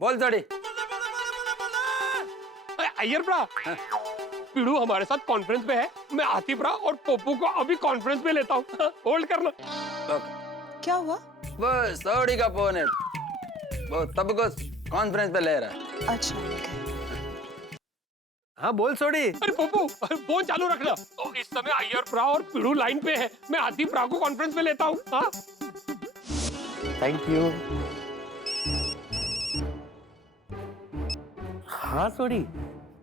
बोल जोड़ी। अय्यर प्रा, पिड़ू हमारे साथ कॉन्फ्रेंस पे है, मैं हाथी प्रा और पप्पू को अभी कॉन्फ्रेंस पे लेता हूँ, होल्ड करना। क्या हुआ? वो सौड़ी का फोन है, वो सबको कॉन्फ्रेंस पे ले रहा है। अच्छा हाँ बोल सोडी. अरे पप्पू, फोन चालू रखना। तो इस समय अय्यर प्रा और पिड़ू लाइन पे है, मैं हाथी प्रा को कॉन्फ्रेंस पे लेता हूँ। हाँ थैंक यू. हाँ सोडी,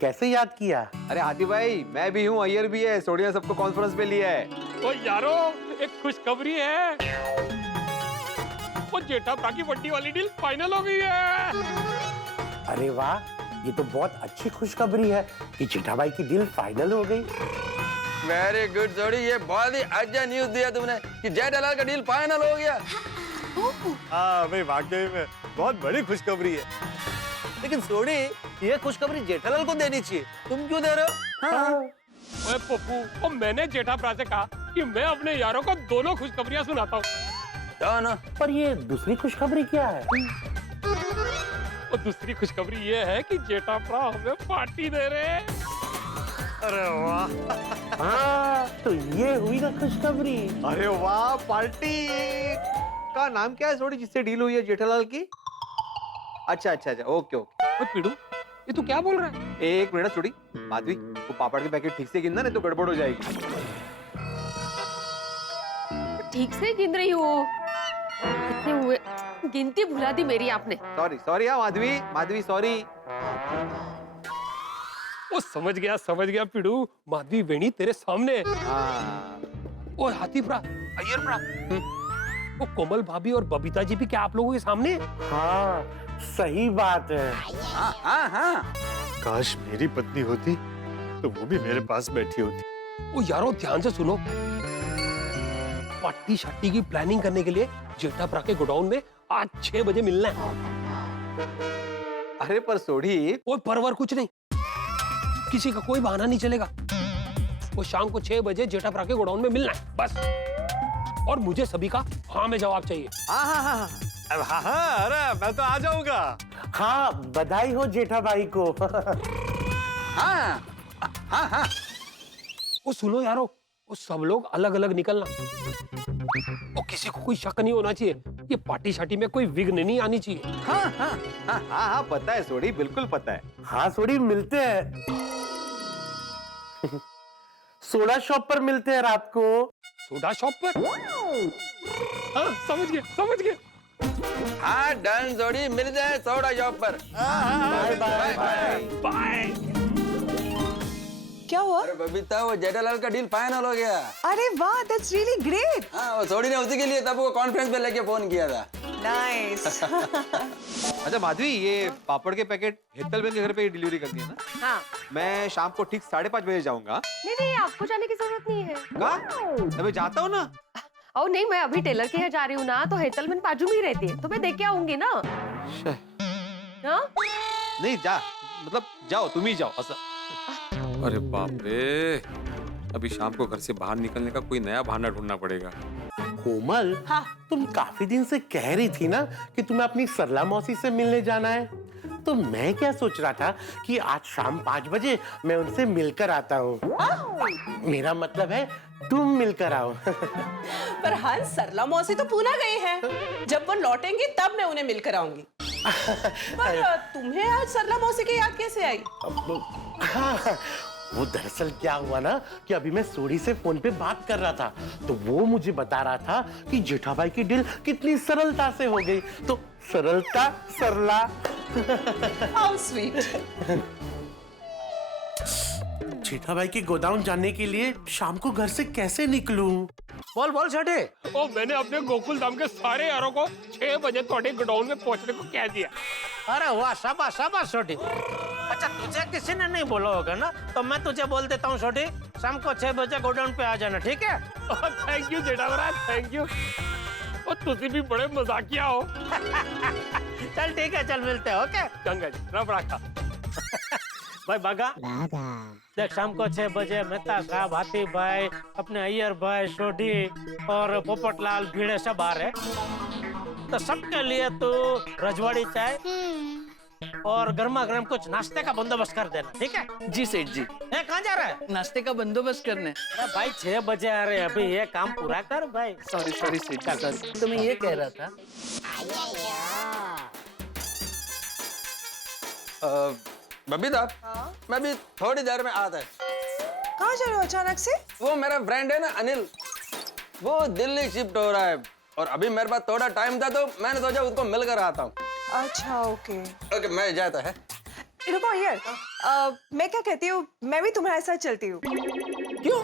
कैसे याद किया? अरे हाथी भाई मैं भी हूँ, अय्यर भी है, सोडी ने सबको कॉन्फ्रेंस पे लिया है. ओ यारो, एक खुशखबरी है, वो जेठा प्रा की बड्डी वाली डील फाइनल हो गई है। अरे वाह, ये तो बहुत अच्छी खुशखबरी है कि जेठाबाई की डील फाइनल हो गई. वेरी गुड जोड़ी, ये बहुत ही अच्छा न्यूज दिया तुमने कि जेठालाल का डील फाइनल हो गया। हाँ भाई वाकई में बहुत बड़ी खुशखबरी है. लेकिन सोडी, ये खुशखबरी जेठालाल को देनी चाहिए, तुम क्यों दे रहे हो? हाँ. ओए पप्पू, ओ मैंने जेठा प्रा से कहा कि मैं अपने यारों को दोनों खुशखबरियां सुनाता हूँ। दोनों? पर ये दूसरी खुशखबरी क्या है? और दूसरी खुशखबरी ये है कि जेठा प्रा हमें पार्टी दे रहे हैं। अरे वाह. हाँ, तो ये हुई ना खुशखबरी. अरे वाह, पार्टी का नाम क्या है सोडी जिससे डील हुई है जेठालाल की? अच्छा अच्छा अच्छा, ओके ओके. ओए पिड़ू, ये तू क्या बोल रहा है? एक मिनट सोडी. माधवी, वो पापड़ के पैकेट ठीक से गिनना, नहीं तो गड़बड़ हो जाएगी. ठीक से गिन रही हूँ, कितने हुए? गिनती भुला दी मेरी आपने। Sorry sorry. हाँ माधवी, माधवी सॉरी. वो समझ गया पिड़ू, माधवी वेणी तेरे सामने। हाँ. ओ हाथी प्रा, अय्यर प्रा, वो कोमल भाभी और बबीता जी भी क्या आप लोगों के सामने? हाँ, सही बात है. हाँ हाँ हाँ. काश मेरी पत्नी होती तो वो भी मेरे पास बैठी होती. ओ यारो ध्यान से सुनो, पार्टी शार्टी की प्लानिंग करने के लिए जेठा प्रा के गोडाउन में आज 6 बजे मिलना है। अरे पर सोडी, कोई परवर कुछ नहीं, किसी का कोई बहाना नहीं चलेगा। वो शाम को 6 बजे जेठा प्रा के गोडाउन में मिलना है बस। और मुझे सभी का हाँ में जवाब चाहिए। हाँ हाँ हाँ हाँ. हाँ हाँ, अरे मैं तो आ जाऊंगा. हाँ, बधाई हो जेठाबाई को. हाँ हाँ हाँ. वो सुनो यारो, वो सब लोग अलग अलग निकलना, और किसी को कोई शक नहीं होना चाहिए, ये पार्टी शार्टी में कोई विघ्न नहीं आनी चाहिए। हाँ हाँ हाँ हाँ हाँ पता है सोडी, बिल्कुल पता है. हाँ सोडी, मिलते हैं. सोडा शॉप पर मिलते हैं रात को. सोडा शॉप पर? हाँ समझ गए। हाँ डन जोड़ी, मिल जाए सोडा शॉप पर. Bye bye bye. बाय। क्या हुआ? अरे बबीता, वो जेठालाल का डील फाइनल हो गया. अरे वाह, दैट्स रियली ग्रेट. हाँ, वो सोडी ने उसी के लिए तब वो कॉन्फ्रेंस पे लेके फोन किया था. नाइस. अच्छा माधवी, ये पापड़ के पैकेट हेतल बेन के घर पे डिलीवरी करनी है ना? हाँ। मैं शाम को ठीक 5:30 बजे जाऊंगा. नहीं, आपको जाने की जरूरत नहीं है। कहाँ? मैं जाता हूँ ना. और नहीं, मैं अभी टेलर के यहाँ जा रही हूँ ना, तो हेतलमन बाजू में ही रहती है, तो मैं देख के आऊंगी ना. हाँ? नहीं जा, मतलब जाओ, तुम ही जाओ असं. अरे बाप रे, अभी शाम को घर से बाहर निकलने का कोई नया बहाना ढूंढना पड़ेगा। कोमल, हाँ, तुम काफी दिन से कह रही थी ना कि तुम्हें अपनी सरला मौसी से मिलने जाना है। तो मैं क्या सोच रहा था कि आज शाम 5 बजे मैं उनसे मिलकर आता हूँ। मेरा मतलब है तुम मिलकर आओ। पर हंस, सरला मौसी तो पूना गए हैं। जब वो लौटेंगी तब मैं उन्हें मिलकर आऊंगी। पर तुम्हें आज सरला मौसी की याद कैसे आई? हाँ, वो दरअसल क्या हुआ ना कि अभी मैं सोडी से फोन पे बात कर रहा था, तो वो मुझे बता रहा था कि जेठाबाई की डील कितनी सरलता से हो गई। तो सरलता, सरला। How sweet. जेठाबाई के गोदाम जाने के लिए शाम को घर से कैसे निकलूं? बोल बोल छोटे। ओ मैंने अपने गोकुल धाम के सारे यारों को 6 बजे थोड़े गोडाउन में पहुंचने को कह दिया। अरे वाह, शाबाश शाबाश छोटी। अच्छा, तुझे किसी ने नहीं बोला होगा ना, तो मैं तुझे बोल देता हूँ छोटी, शाम को 6 बजे गोडाउन पे आ जाना, ठीक है? थैंक यू जेठावरा, थैंक यू। और तुझे भी बड़े मजाकिया हो। चल ठीक है, चल मिलते हैं, ओके? गंगा जी रब रखा। भाई बागा देख, शाम को 6 बजे मेहता साहब, हाथी भाई, अपने अय्यर भाई, सोडी और पोपटलाल भीड़े सब आ रहे। तो सबके लिए तू रजवाड़ी चाय और गर्मा गर्म कुछ नाश्ते का बंदोबस्त कर देना, ठीक है? जी सेठ जी। कहाँ जा रहा है? नाश्ते का बंदोबस्त करने। अरे भाई 6 बजे आ रहे हैं, अभी ये काम पूरा कर भाई। सॉरी सॉरी सेठ जी, सॉरी। तो मैं ये कह रहा था, बबीता, मैं भी थोड़ी देर में आता है। कहाँ जा रहे हो अचानक से? वो मेरा फ्रेंड है ना अनिल, वो दिल्ली शिफ्ट हो रहा है और अभी मेरे पास थोड़ा टाइम था तो मैंने सोचा उसको मिलकर आता हूँ। अच्छा, ओके ओके, मैं जाता है। रुको यार, मैं क्या कहती हूँ, मैं भी तुम्हारे साथ चलती हूँ। क्यों?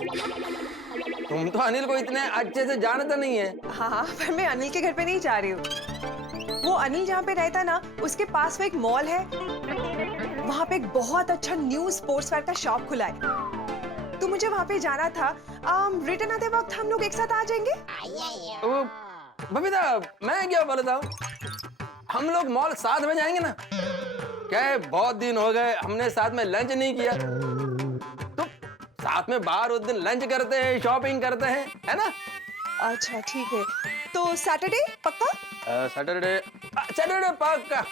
तुम तो अनिल को इतने अच्छे से जानते नहीं है। हाँ, पर मैं अनिल के घर पे नहीं जा रही हूँ। वो अनिल जहाँ पे रहता ना, उसके पास में एक मॉल है, वहाँ पे एक बहुत अच्छा न्यू स्पोर्ट्स वेयर का शॉप खुला है। तो मुझे वहाँ पे जाना था। रिटर्न आते वक्त हम लोग एक साथ आ जाएंगे। बबीता, मैं क्या बोलता हूँ, हम लोग मॉल साथ में जाएंगे ना? क्या है, बहुत दिन हो गए हमने साथ में लंच नहीं किया, तो साथ में बाहर उस दिन लंच करते हैं, शॉपिंग करते हैं, है ना? अच्छा ठीक है, तो सैटरडे पक्का? सैटरडे पक्का।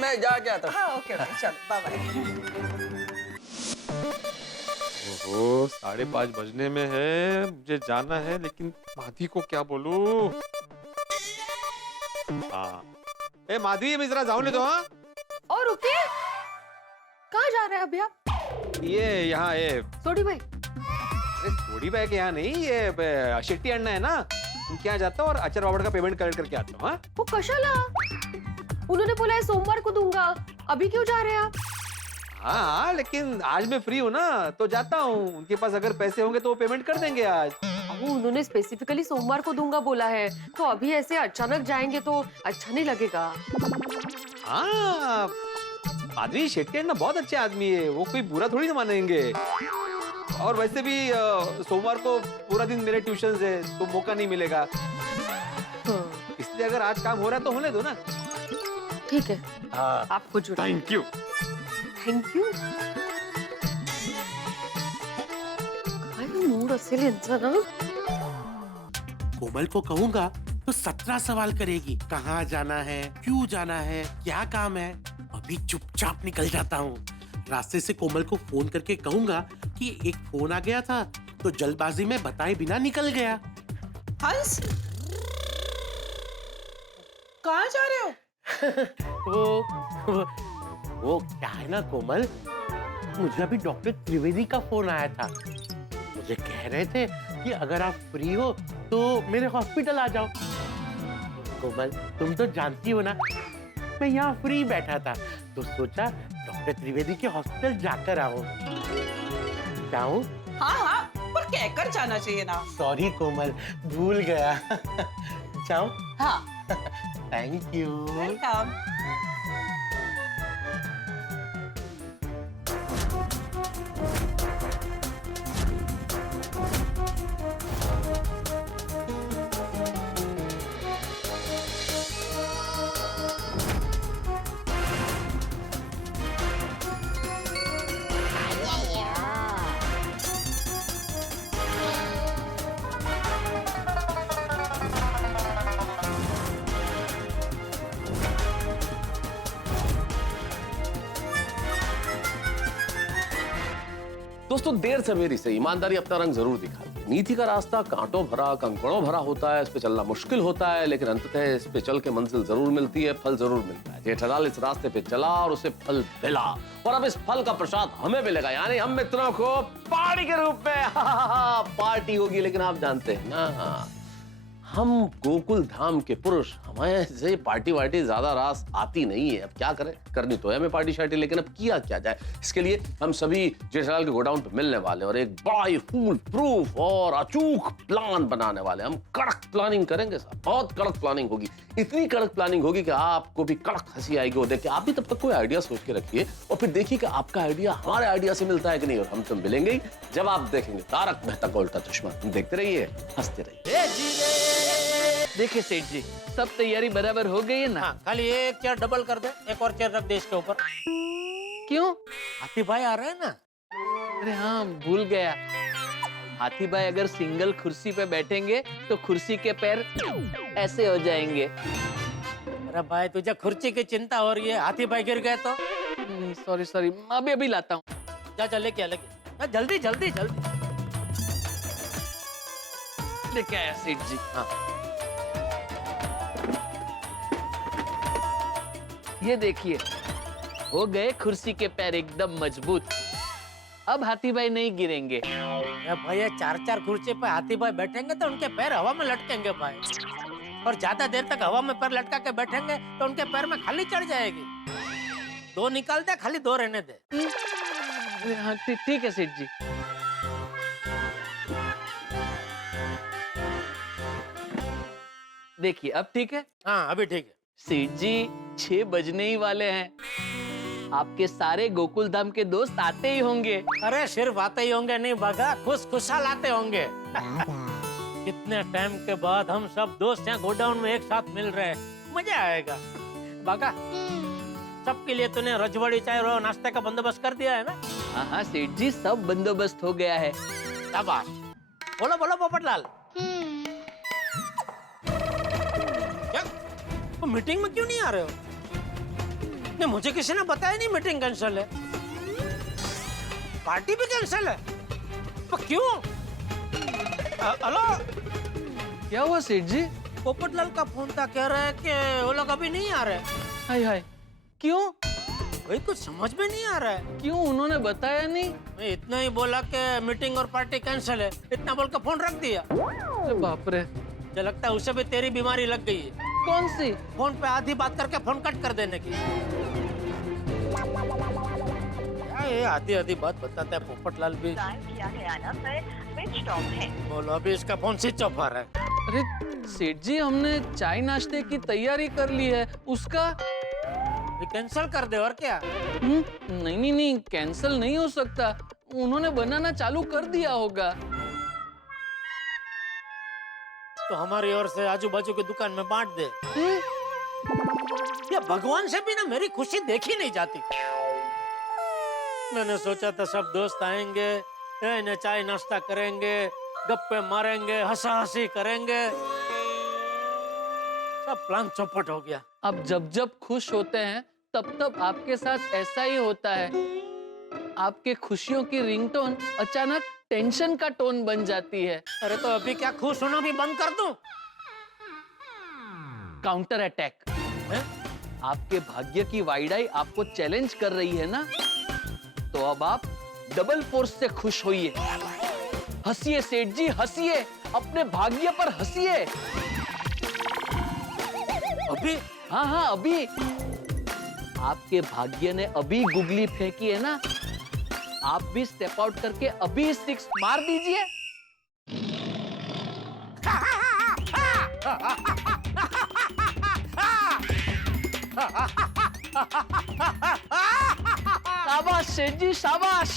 मैं जाके आता हूँ। हाँ ओके ओके, चलो बाय बाय। ओहो, 5:30 बजने में है, मुझे जाना है, लेकिन माधवी को क्या बोलूं? हाँ, ए माधवी, मैं जरा जाऊं ले तो। हाँ, और रुकिए, कहाँ जा रहे हैं अभी आप? ये यहाँ ये सोडी भाई। सोडी भाई के यहाँ नहीं, ये शेट्टी अण्णा है ना, उनके यहाँ जाता हूँ और अचार पापड़ का पेमेंट कलेक्ट करके आता हूँ। हाँ, वो कशाला? उन्होंने बोला है सोमवार को दूंगा, अभी क्यों जा रहे हैं आप? हाँ, लेकिन आज मैं फ्री हूँ ना, तो जाता हूँ। उनके पास अगर पैसे होंगे तो वो पेमेंट कर देंगे आज। वो उन्होंने स्पेसिफिकली सोमवार को दूंगा बोला है, तो अभी ऐसे अचानक जाएंगे तो अच्छा नहीं लगेगा। हाँ, माधवी, शेट्टी अण्णा बहुत अच्छे आदमी है, वो कोई बुरा थोड़ी ना मानेंगे। और वैसे भी सोमवार को पूरा दिन मेरे ट्यूशन है, तो मौका नहीं मिलेगा। इसलिए अगर आज काम हो रहा है तो होने दो ना। ठीक है, आपको जो। Thank you. Thank you. Mood असेल यांचा ना। कोमल को कहूंगा तो 17 सवाल करेगी। कहाँ जाना है, क्यों जाना है, क्या काम है। अभी चुपचाप निकल जाता हूँ। रास्ते से कोमल को फोन करके कहूंगा कि एक फोन आ गया था, तो जल्दबाजी में बताए बिना निकल गया। हंस, कहाँ जा रहे हो? वो क्या है ना कोमल, मुझे अभी डॉक्टर त्रिवेदी का फोन आया था। मुझे कह रहे थे कि अगर आप फ्री हो तो मेरे हॉस्पिटल आ जाओ। कोमल, तुम तो जानती हो ना, मैं यहाँ फ्री बैठा था, तो सोचा डॉक्टर त्रिवेदी के हॉस्पिटल जाकर आओ। जाऊं? हाँ, पर कहकर जाना चाहिए ना। सॉरी कोमल, भूल गया। जाऊं? हाँ। Thank you. वेलकम। दोस्तों देर सवेरी से ईमानदारी अपना रंग जरूर दिखाती है। नीति का रास्ता कांटों भरा कंकड़ों भरा होता है, इस पे चलना मुश्किल होता है, लेकिन अंततः इस पे चल के मंजिल जरूर मिलती है, फल जरूर मिलता है। जेठालाल इस रास्ते पे चला और उसे फल मिला, और अब इस फल का प्रसाद हमें मिलेगा, यानी हम मित्रों को पार्टी के रूप में। पार्टी होगी, लेकिन आप जानते हैं ना, हम गोकुल धाम के पुरुष, हमें से पार्टी वार्टी ज्यादा रास आती नहीं है। अब क्या करें, करनी तो है हमें पार्टी शार्टी, लेकिन अब किया क्या जाए। इसके लिए हम सभी जेठालाल के गोडाउन पे मिलने वाले और एक बड़ा ही फूल प्रूफ और अचूक प्लान बनाने वाले। हम कड़क प्लानिंग करेंगे साहब, बहुत कड़क प्लानिंग होगी। इतनी कड़क प्लानिंग होगी कि आपको भी कड़क हंसी आएगी वो देख के। आप भी तब तक कोई आइडिया सोच के रखिए और फिर देखिए कि आपका आइडिया हमारे आइडिया से मिलता है कि नहीं। और हम तो मिलेंगे ही जब आप देखेंगे तारक मेहता का उल्टा चश्मा। देखते रहिए, हंसते रहिए। देखिए सेठ जी, सब तैयारी बराबर हो गई है ना? हाँ, खाली एक चेयर डबल कर दे, एक और चेयर रख दे इसके ऊपर। क्यों? हाथी भाई आ रहे हैं ना। अरे हाँ, भूल गया। हाथी भाई अगर सिंगल कुर्सी पे बैठेंगे तो कुर्सी के पैर ऐसे हो जाएंगे। अरे भाई तुझे कुर्सी की चिंता हो रही है, हाथी भाई गिर गए तो? सॉरी सॉरी, अभी लाता हूँ। जा जा, लेके आ, लेके जल्दी जल्दी जल्दी लेके आया सेठ जी। हाँ, ये देखिए, हो गए कुर्सी के पैर एकदम मजबूत। अब हाथी भाई नहीं गिरेंगे। अरे भाई ये चार चार कुर्सी पे हाथी भाई बैठेंगे तो उनके पैर हवा में लटकेंगे भाई, और ज्यादा देर तक हवा में पैर लटका के बैठेंगे तो उनके पैर में खाली चढ़ जाएगी। दो निकाल दे, खाली दो रहने दे। हाँ ठीक है सेठ जी। देखिए अब ठीक है। हाँ अभी ठीक है। सेठ जी 6 बजने ही वाले हैं, आपके सारे गोकुल धाम के दोस्त आते ही होंगे। अरे सिर्फ आते ही होंगे नहीं बागा, खुशहाल आते होंगे। कितने टाइम के बाद हम सब दोस्त यहाँ गोडाउन में एक साथ मिल रहे हैं, मजा आएगा। बागा, सबके लिए तूने रजवाड़ी चाय और नाश्ते का बंदोबस्त कर दिया है ना? हाँ हाँ सेठ जी, सब बंदोबस्त हो गया है। शाबाश। बोलो बोलो पोपटलाल। तो मीटिंग में क्यों नहीं आ रहे हो? नहीं, मुझे किसी ने बताया नहीं मीटिंग कैंसिल है, पार्टी भी कैंसिल है, तो क्यों? हेलो, क्या हुआ सेठ जी? पोपटलाल का फोन था, कह रहा है कि वो लोग अभी नहीं आ रहे। हाय हाय, क्यों? वही कुछ समझ में नहीं आ रहा है। क्यों, उन्होंने बताया नहीं? मैं इतना ही बोला कि मीटिंग और पार्टी कैंसिल है, इतना बोल के फोन रख दिया। अरे बाप रे, मुझे लगता है उसे भी तेरी बीमारी लग गई है। कौन सी? फोन पे आधी बात करके फोन कट कर देने की। ये आधी बात बताता है पोपटलाल भी। किया गया नंबर स्विच ऑफ है। बोलो, अभी इसका फोन स्विच ऑफ आ रहा है। अरे सेठ जी, हमने चाय नाश्ते की तैयारी कर ली है, उसका भी कैंसिल कर दे और क्या? नहीं, कैंसिल नहीं हो सकता, उन्होंने बनाना चालू कर दिया होगा। तो हमारी ओर से आजू बाजू की दुकान में बांट दे। ये भगवान से भी ना मेरी खुशी देखी नहीं जाती। मैंने सोचा था सब दोस्त आएंगे, इन्हें चाय नाश्ता करेंगे, गप्पे मारेंगे, हंसा हंसी करेंगे, सब प्लान चौपट हो गया। अब जब खुश होते हैं तब आपके साथ ऐसा ही होता है। आपके खुशियों की रिंगटोन अचानक टेंशन का टोन बन जाती है। अरे तो अभी क्या खुश होना भी बंद कर दूं? Counter attack. आपके भाग्य की वाइडाई आपको चैलेंज कर रही है ना, तो अब आप डबल फोर्स से खुश होइए। हंसिए सेठ जी, हंसिए, अपने भाग्य पर हंसिए। अभी? हाँ अभी। आपके भाग्य ने अभी गुगली फेंकी है ना, आप भी स्टेप आउट करके अभी 6 मार दीजिए। शाबाश सेठ जी, शाबाश।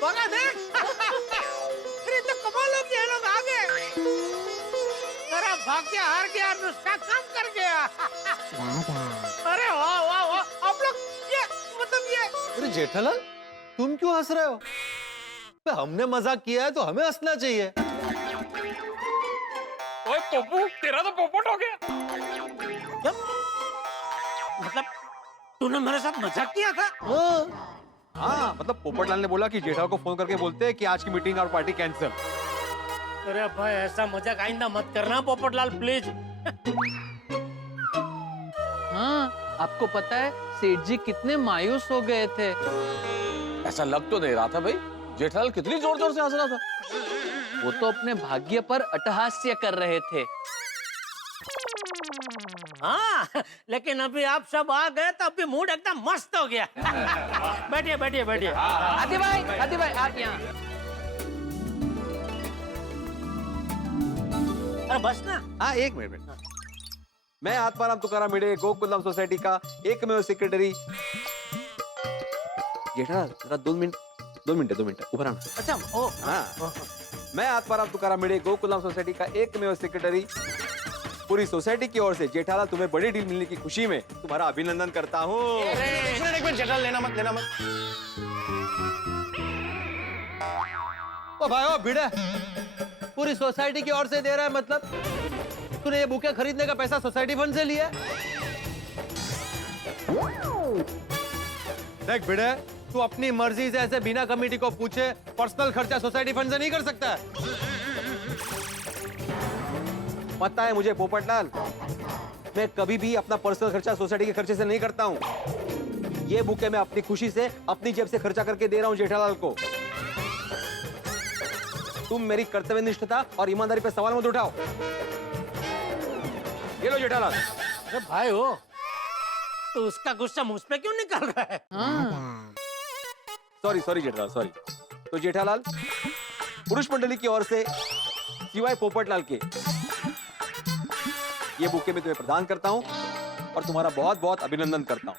अरे देख, अरे तो कमाल हो गया, लोग आ गए। मेरा भाग्य हार गया, नुस्खा काम कर गया। अरे वाह वाह वाह, आप लोग ये मतलब ये। अरे जेठालाल, तुम क्यों हंस रहे हो? हमने मजाक किया है तो हमें हंसना चाहिए। ओए पप्पू, तेरा तो पोपट हो गया। मतलब तूने मेरे साथ मजाक किया था? हाँ, मतलब पोपटलाल ने बोला कि जेठालाल को फोन करके बोलते हैं कि आज की मीटिंग और पार्टी कैंसिल। अरे भाई ऐसा मजाक आइंदा मत करना पोपटलाल प्लीज। हाँ, आपको पता है सेठ जी कितने मायूस हो गए थे। ऐसा लग तो नहीं रहा था भाई, जेठालाल कितनी जोर जोर से हंस रहा था। वो तो अपने भाग्य पर अट्टहास्य कर रहे थे। हाँ, लेकिन अभी आप सब आ गए तो अभी मूड एकदम मस्त हो गया। बैठिए बैठिए बैठिए। आदि भाई आप यहाँ। अरे बस ना। हाँ, एक मिनट। मैं आत्माराम तुकाराम भिड़े, गोकुलधाम सोसाइटी का एकमेव सेक्रेटरी। जेठालाल जरा 2 मिनट ऊपर आना। अच्छा ओ हाँ, मैं आत्माराम तुकाराम भिड़े, गोकुलधाम सोसाइटी का एकमेव सेक्रेटरी पूरी सोसाइटी की ओर से जेठालाल तुम्हें बड़ी डील मिलने की खुशी में तुम्हारा अभिनंदन करता हूँ। एक मिनट जेठालाल, लेना मत। ओ भाई ओ भिड़े, पूरी सोसाइटी की ओर से दे रहा है, मतलब तूने ये बुके खरीदने का पैसा सोसाइटी फंड से लिया? देख भिड़े, तू अपनी मर्जी से ऐसे बिना कमेटी को पूछे पर्सनल खर्चा सोसाइटी फंड से नहीं कर सकता है। पता है मुझे पोपटलाल, मैं कभी भी अपना पर्सनल खर्चा सोसाइटी के खर्चे से नहीं करता हूँ। ये बुके मैं अपनी खुशी से अपनी जेब से खर्चा करके दे रहा हूँ जेठालाल को। तुम मेरी कर्तव्यनिष्ठता और ईमानदारी पे सवाल मत उठाओ। ये लो जेठालाल। अरे भाई हो, तो उसका गुस्सा मुझ पे क्यों निकल रहा है? Sorry Jethalal, sorry. तो जेठालाल, पुरुष मंडली की ओर से सिवाय पोपटलाल के ये बुके मैं तुम्हें प्रदान करता हूं और तुम्हारा बहुत बहुत अभिनंदन करता हूं।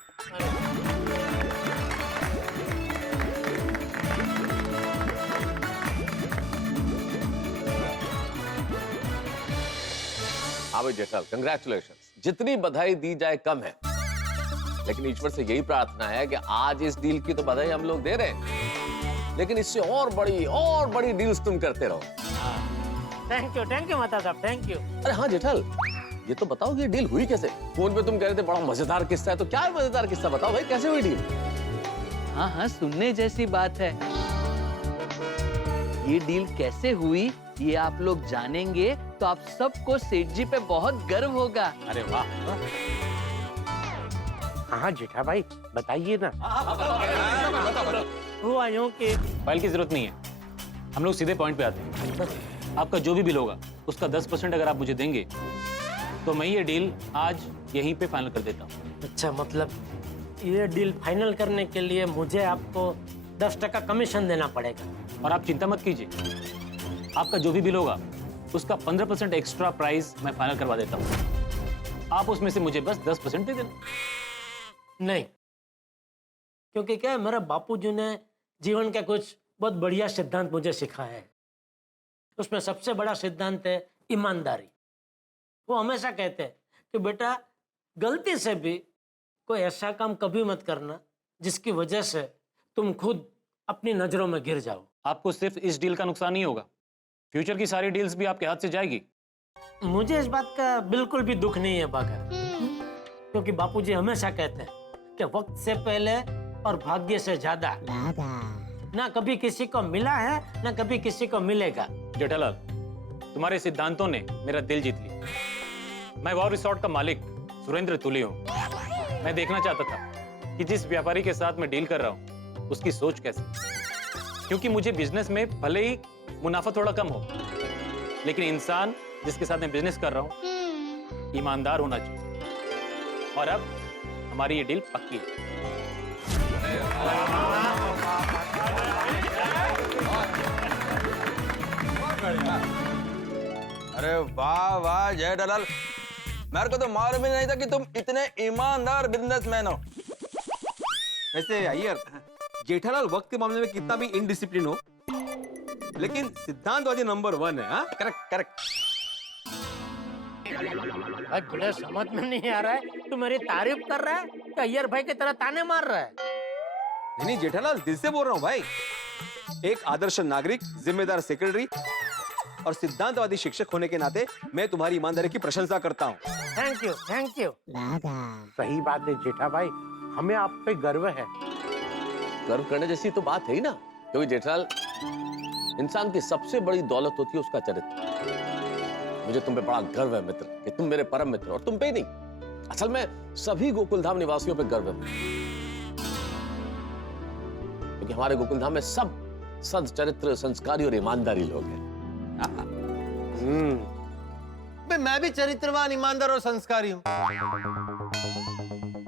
हाँ भाई जेठालाल, कंग्रेचुलेशंस। जितनी बधाई दी जाए कम है, लेकिन ईश्वर से यही प्रार्थना है कि आज इस डील की तो बधाई हम लोग दे रहे हैं, लेकिन इससे और बड़ी डील्स तुम करते रहो। थैंक यू माता साहब, थैंक यू। अरे हाँ जेठालाल, ये तो बताओ ये डील हुई कैसे? फोन पे तुम कह रहे थे बड़ा मजेदार किस्सा है, तो क्या है मजेदार किस्सा? बताओ भाई, कैसे हुई डील? हाँ, सुनने जैसी बात है। ये डील कैसे हुई ये आप लोग जानेंगे तो आप सबको सेठ जी पे बहुत गर्व होगा। अरे वाह। हाँ जेठा भाई, बताइए ना। हुआ यूं कि फाइल की जरूरत नहीं है, हम लोग सीधे पॉइंट पे आते हैं। आपका जो भी बिल होगा उसका 10% अगर आप मुझे देंगे तो मैं ये डील आज यहीं पे फाइनल कर देता हूँ। अच्छा, मतलब ये डील फाइनल करने के लिए मुझे आपको 10% कमीशन देना पड़ेगा। और आप चिंता मत कीजिए, आपका जो भी बिल होगा उसका 15% एक्स्ट्रा प्राइस मैं फाइनल करवा देता हूँ। आप उसमें से मुझे बस 10% दे देना। नहीं, क्योंकि क्या है, मेरे बापूजी ने जीवन का कुछ बहुत बढ़िया सिद्धांत मुझे सिखाया है। उसमें सबसे बड़ा सिद्धांत है ईमानदारी। वो हमेशा कहते हैं कि बेटा, गलती से भी कोई ऐसा काम कभी मत करना जिसकी वजह से तुम खुद अपनी नजरों में गिर जाओ। आपको सिर्फ इस डील का नुकसान नहीं होगा, फ्यूचर की सारी डील्स भी आपके हाथ से जाएगी। मुझे इस बात का बिल्कुल भी दुख नहीं है बागा, क्योंकि बापूजी हमेशा कहते हैं कि वक्त से पहले और भाग्य से ज्यादा ना कभी किसी को मिला है ना कभी किसी को मिलेगा। जेठालाल, तुम्हारे सिद्धांतों ने मेरा दिल जीत लिया। मैं वाव रिसोर्ट का मालिक सुरेंद्र तुली हूँ। मैं देखना चाहता था कि जिस व्यापारी के साथ मैं डील कर रहा हूँ उसकी सोच कैसी, क्योंकि मुझे बिजनेस में भले ही मुनाफा थोड़ा कम हो, लेकिन इंसान जिसके साथ मैं बिजनेस कर रहा हूँ ईमानदार होना चाहिए। और अब हमारी ये डील पक्की है। अरे वाह वाह जेठालाल, मेरे को तो मालूम ही नहीं था कि तुम इतने ईमानदार बिजनेसमैन हो। वैसे अय्यर, जेठालाल वक्त के मामले में कितना भी इनडिसिप्लिन हो, लेकिन सिद्धांतवादी नंबर 1 है। हाँ, करेक्ट करेक्ट। भाई मुझे समझ में नहीं आ रहा है, तू मेरी तारीफ कर रहा है कि अय्यर भाई की तरह ताने मार रहा है? नहीं जेठालाल, दिल से बोल रहा हूँ भाई। एक आदर्श नागरिक, जिम्मेदार सेक्रेटरी और सिद्धांतवादी शिक्षक होने के नाते मैं तुम्हारी ईमानदारी की प्रशंसा करता हूँ। Thank you, thank you. सही बात है जेठा भाई, हमें आप पे गर्व है। गर्व करने जैसी तो बात है ही ना, क्योंकि जेठालाल, इंसान की सबसे बड़ी दौलत होती है उसका चरित्र। मुझे तुम पे बड़ा गर्व है मित्र, कि तुम मेरे परम मित्र, और तुम पे ही नहीं, असल में सभी गोकुलधाम निवासियों पे गर्व है, क्योंकि हमारे गोकुलधाम में सब सच्चरित्र, संस्कारी और ईमानदारी लोग हैं। मैं भी चरित्रवान, ईमानदार और संस्कारी हूँ,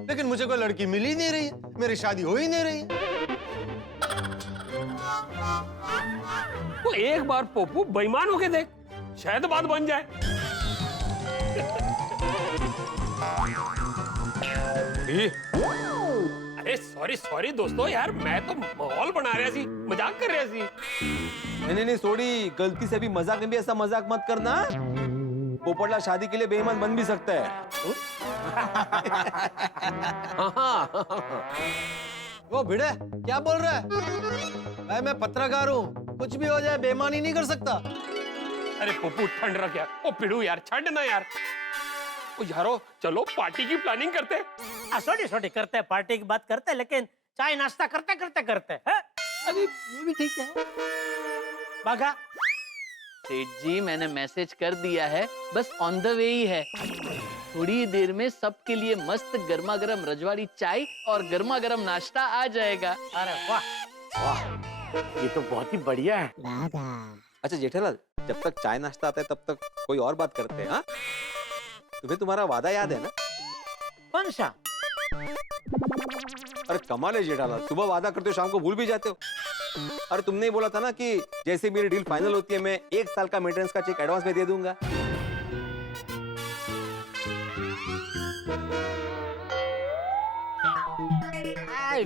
लेकिन मुझे कोई लड़की मिल ही नहीं रही है, मेरी शादी हो ही नहीं रही है। तो एक बार पोपू बेईमान होके देख, शायद बात बन जाए। अरे सॉरी सॉरी दोस्तों, यार मैं तो माहौल बना रहा सी, मजाक कर रहा सी। नहीं सॉरी, गलती से भी मजाक में भी ऐसा मजाक मत करना। पोपटला शादी के लिए बेईमान बन भी सकता है। वो भिड़े क्या बोल रहा है? भाई मैं पत्रकार हूँ, कुछ भी हो जाए बेईमानी नहीं कर सकता। अरे पोपू ठंड रख यार, ओ पिड़ू यार, छंड ना यार। ओ यारो चलो पार्टी की प्लानिंग करते हैं। छोटी छोटी करते हैं, पार्टी की बात करते हैं, लेकिन चाय नाश्ता करते करते करते हैं। अभी ये भी ठीक है। बागा सेठ जी, मैंने मैसेज कर दिया है, बस ऑन द वे ही है। थोड़ी देर में सबके लिए मस्त गर्मा गर्म रजवाड़ी चाय और गर्मा गर्म नाश्ता आ जाएगा। अरे वाह वाह, ये तो बहुत ही बढ़िया है। अच्छा जेठालाल, जब तक चाय नाश्ता आता है तब तक कोई और बात करते हैं। हाँ, तुम्हें तुम्हारा वादा याद है ना? कौन सा? अरे कमाल है जेठालाल, सुबह वादा करते हो, शाम को भूल भी जाते हो। अरे तुमने ही बोला था ना कि जैसे मेरी डील फाइनल होती है मैं 1 साल का मेंटेनेंस का चेक एडवांस में दे दूंगा।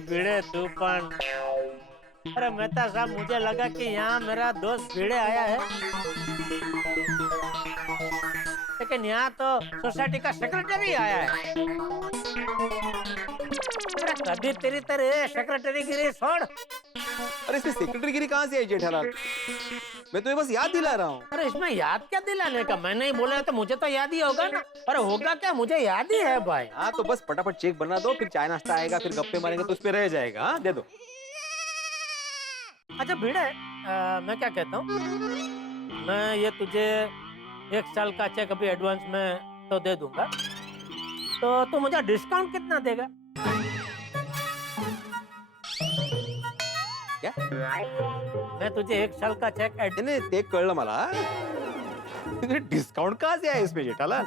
भिड़े तू पण। अरे मेहता साहब, मुझे लगा कि यहाँ मेरा दोस्त भिड़े आया है, लेकिन यहाँ तो सोसाइटी का सेक्रेटरी आया है। कभी तेरी तरह सेक्रेटरी गिरी छोड़। अरे इसमें सेक्रेटरी गिरी कहाँ से आई जेठालाल? मैं तुम्हें बस याद दिला रहा हूँ। अरे इसमें याद क्या दिलाने का? मैंने ही बोला है तो मुझे तो याद ही होगा ना। अरे होगा क्या, मुझे याद ही है भाई। हाँ तो बस फटाफट चेक बना दो, फिर चाय नाश्ता आएगा, फिर गप्पे मारेंगे तो उस पे रह जाएगा। हाँ दे दो। अच्छा भिड़े, मैं क्या कहता हूँ, मैं ये तुझे 1 साल का चेक अभी एडवांस में तो दे दूंगा, तो तू मुझे डिस्काउंट कितना देगा? क्या? मैं तुझे 1 साल का चेक नहीं ते कळलं मला, डिस्काउंट कहाँ से आया इसमें जेठालाल?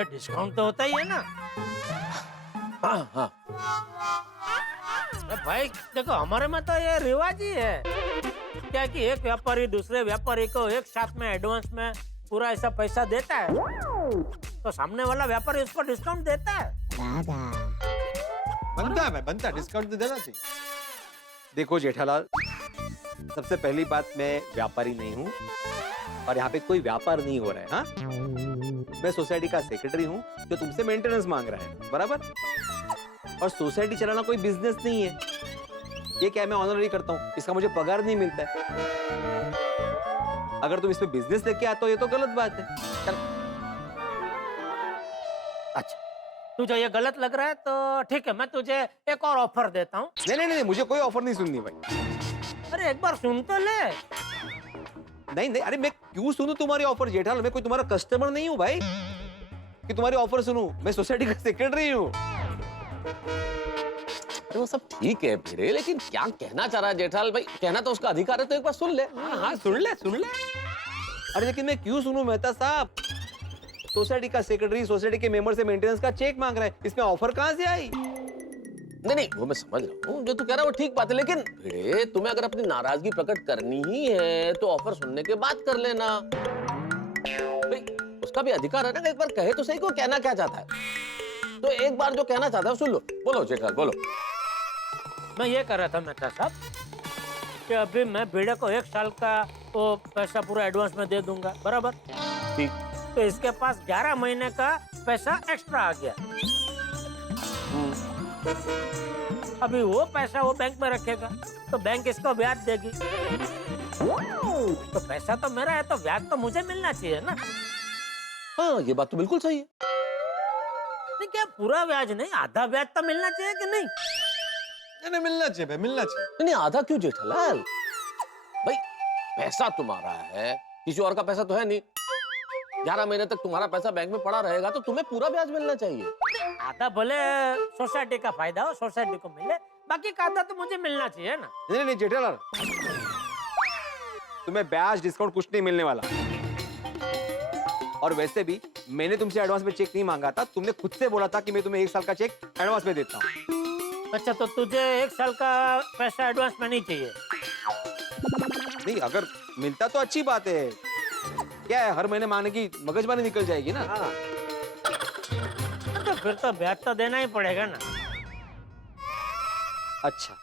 डिस्काउंट तो होता ही है ना। हाँ हाँ भाई देखो, हमारे में तो ये रिवाज ही है क्या कि एक व्यापारी दूसरे व्यापारी को एक साथ में एडवांस में पूरा ऐसा पैसा देता है, तो सामने वाला व्यापारी उसको डिस्काउंट देता है। बनता है, बनता है, डिस्काउंट तो देना चाहिए। देखो जेठालाल, सबसे पहली बात, मैं व्यापारी नहीं हूँ और यहाँ पे कोई व्यापार नहीं हो रहा है। हाँ, मैं सोसाइटी का सेक्रेटरी हूँ जो तुमसे मेंटेनेंस मांग रहा है, बराबर? और सोसाइटी चलाना कोई बिजनेस नहीं है। ये क्या है, मैं ऑनररी करता हूँ, इसका मुझे पगार नहीं मिलता है। अगर तुम इसमें बिजनेस लेके आते हो ये तो गलत बात है। चल। अच्छा, तुझे ये गलत लग रहा है तो ठीक है, मैं तुझे एक और ऑफर देता हूँ। नहीं, मुझे कोई ऑफर नहीं सुननी भाई। अरे एक बार सुन तो ले। नहीं, अरे मैं क्यों सुनूं तुम्हारी ऑफर जेठालाल? मैं कोई तुम्हारा कस्टमर नहीं हूँ भाई कि तुम्हारी ऑफर सुनूं। मैं सोसाइटी का सेक्रेटरी हूँ। अरे वो सब ठीक है भिड़े, लेकिन क्या कहना चाह रहा है जेठालाल भाई? कहना तो उसका अधिकार है, तो एक बार सुन ले। हाँ सुन ले। अरे लेकिन मैं क्यों सुनूं मेहता साहब? सोसाइटी का सेक्रेटरी सोसाइटी के मेंबर से मेंटेनेंस का चेक मांग रहा है, इसमें ऑफर कहाँ से आई? नहीं, वो मैं समझ रहा हूँ, जो तू कह रहा है वो ठीक बात है, लेकिन भिड़े तुम्हें अगर अपनी नाराजगी प्रकट करनी ही है तो ऑफर सुनने के बाद कर लेना भाई। उसका भी अधिकार है ना, एक बार कहे तो सही को कहना क्या चाहता है। तो एक बार जो कहना चाहता है सुन लो। बोलो जेठालाल, बोलो। मैं ये कर रहा था मेहता साहब कि अभी मैं भिड़े को 1 साल का वो पैसा पूरा एडवांस में दे दूंगा, बराबर? ठीक। तो इसके पास 11 महीने का पैसा एक्स्ट्रा आ गया। अभी वो पैसा वो बैंक में रखेगा तो बैंक इसको ब्याज देगी। तो पैसा तो मेरा है तो ब्याज तो मुझे मिलना चाहिए ना। हाँ ये बात तो बिल्कुल सही है। नहीं क्या पूरा ब्याज नहीं, आधा ब्याज तो मिलना चाहिए कि नहीं? नहीं मिलना चाहिए भाई, मिलना चाहिए। नहीं आधा क्यों जेठालाल भाई, पैसा तुम्हारा है, किसी और का पैसा तो है नहीं। 11 महीने तक तुम्हारा पैसा बैंक में पड़ा रहेगा तो तुम्हें पूरा ब्याज मिलना चाहिए। आधा भले सोसाइटी का फायदा हो, सोसाइटी को मिले, बाकी का आधा तो मुझे मिलना चाहिए ना। नहीं जेठालाल, तुम्हें ब्याज डिस्काउंट कुछ नहीं मिलने वाला। और वैसे भी मैंने तुमसे एडवांस में चेक नहीं मांगा था, तुमने खुद से बोला था कि मैं तुम्हें 1 साल का चेक एडवांस में देता हूँ। अच्छा तो तुझे 1 साल का पैसा एडवांस में नहीं चाहिए? नहीं, अगर मिलता तो अच्छी बात है। क्या है, हर महीने मांगने की मगजमारी निकल जाएगी ना। तो फिर तो ब्याज तो देना ही पड़ेगा ना। अच्छा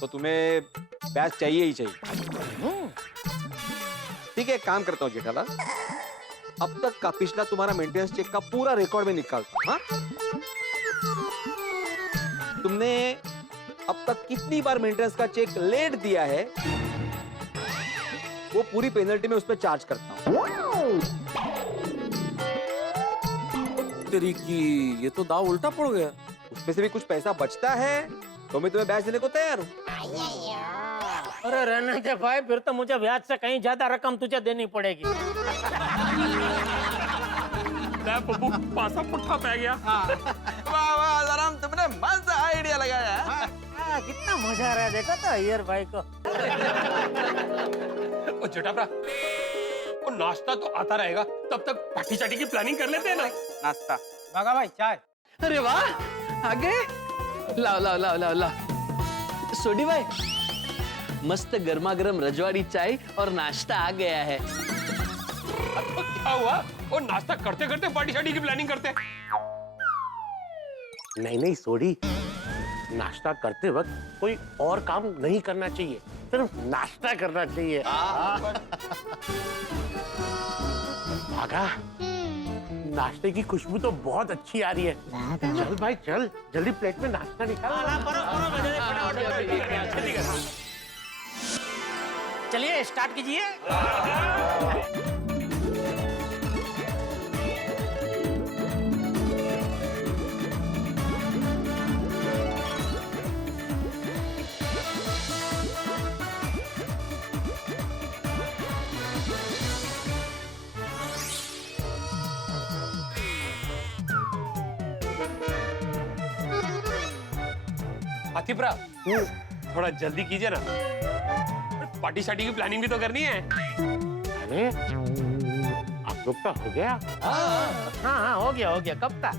तो तुम्हें ब्याज चाहिए ही चाहिए। ठीक है, एक काम करता हूँ जेठालाल, अब तक का पिछला तुम्हारा मेंटेनेंस चेक का पूरा रिकॉर्ड में निकालता हूँ। हाँ? तुमने अब तक कितनी बार मेंटेनेंस का चेक लेट दिया है, वो पूरी पेनल्टी में उस पर चार्ज करता हूँ। तेरी की ये तो दाव उल्टा पड़ गया। उसमें से भी कुछ पैसा बचता है तो मैं तुम्हें ब्याज देने को तैयार हूँ। अरे रहने दे भाई, फिर तो मुझे ब्याज से कहीं ज्यादा रकम तुझे देनी पड़ेगी। बब्बू पासा पुट्ठा पै गया। वाह वाह आराम, तुमने मस्त आइडिया लगाया है। कितना मजा आ रहा है, देखो तो अय्यर भाई को। ओ जटाप्रा, वो नाश्ता तो आता रहेगा, तब तक पार्टी चाटी की प्लानिंग कर लेते हैं ना। नाश्ता भागा भाई, चाय। अरे वाह, आ गए। लाओ लाओ लाओ लाओ लाओ। सोडी भाई, मस्त गर्मा गर्म रजवाड़ी चाय और नाश्ता आ गया है। तो क्या हुआ, वो नाश्ता करते करते पार्टी शाटी की प्लानिंग करते। नहीं सोडी, नाश्ता करते वक्त कोई और काम नहीं करना चाहिए, सिर्फ नाश्ता करना चाहिए। भागा, नाश्ते की खुशबू तो बहुत अच्छी आ रही है। चल भाई चल, जल्दी प्लेट में नाश्ता निकाल। चलिए स्टार्ट कीजिए। हाथीप्रा, थोड़ा जल्दी कीजिए ना, पार्टी शाटी की प्लानिंग भी तो करनी है। अरे आप लोग का हो गया? हाँ हो गया कब का।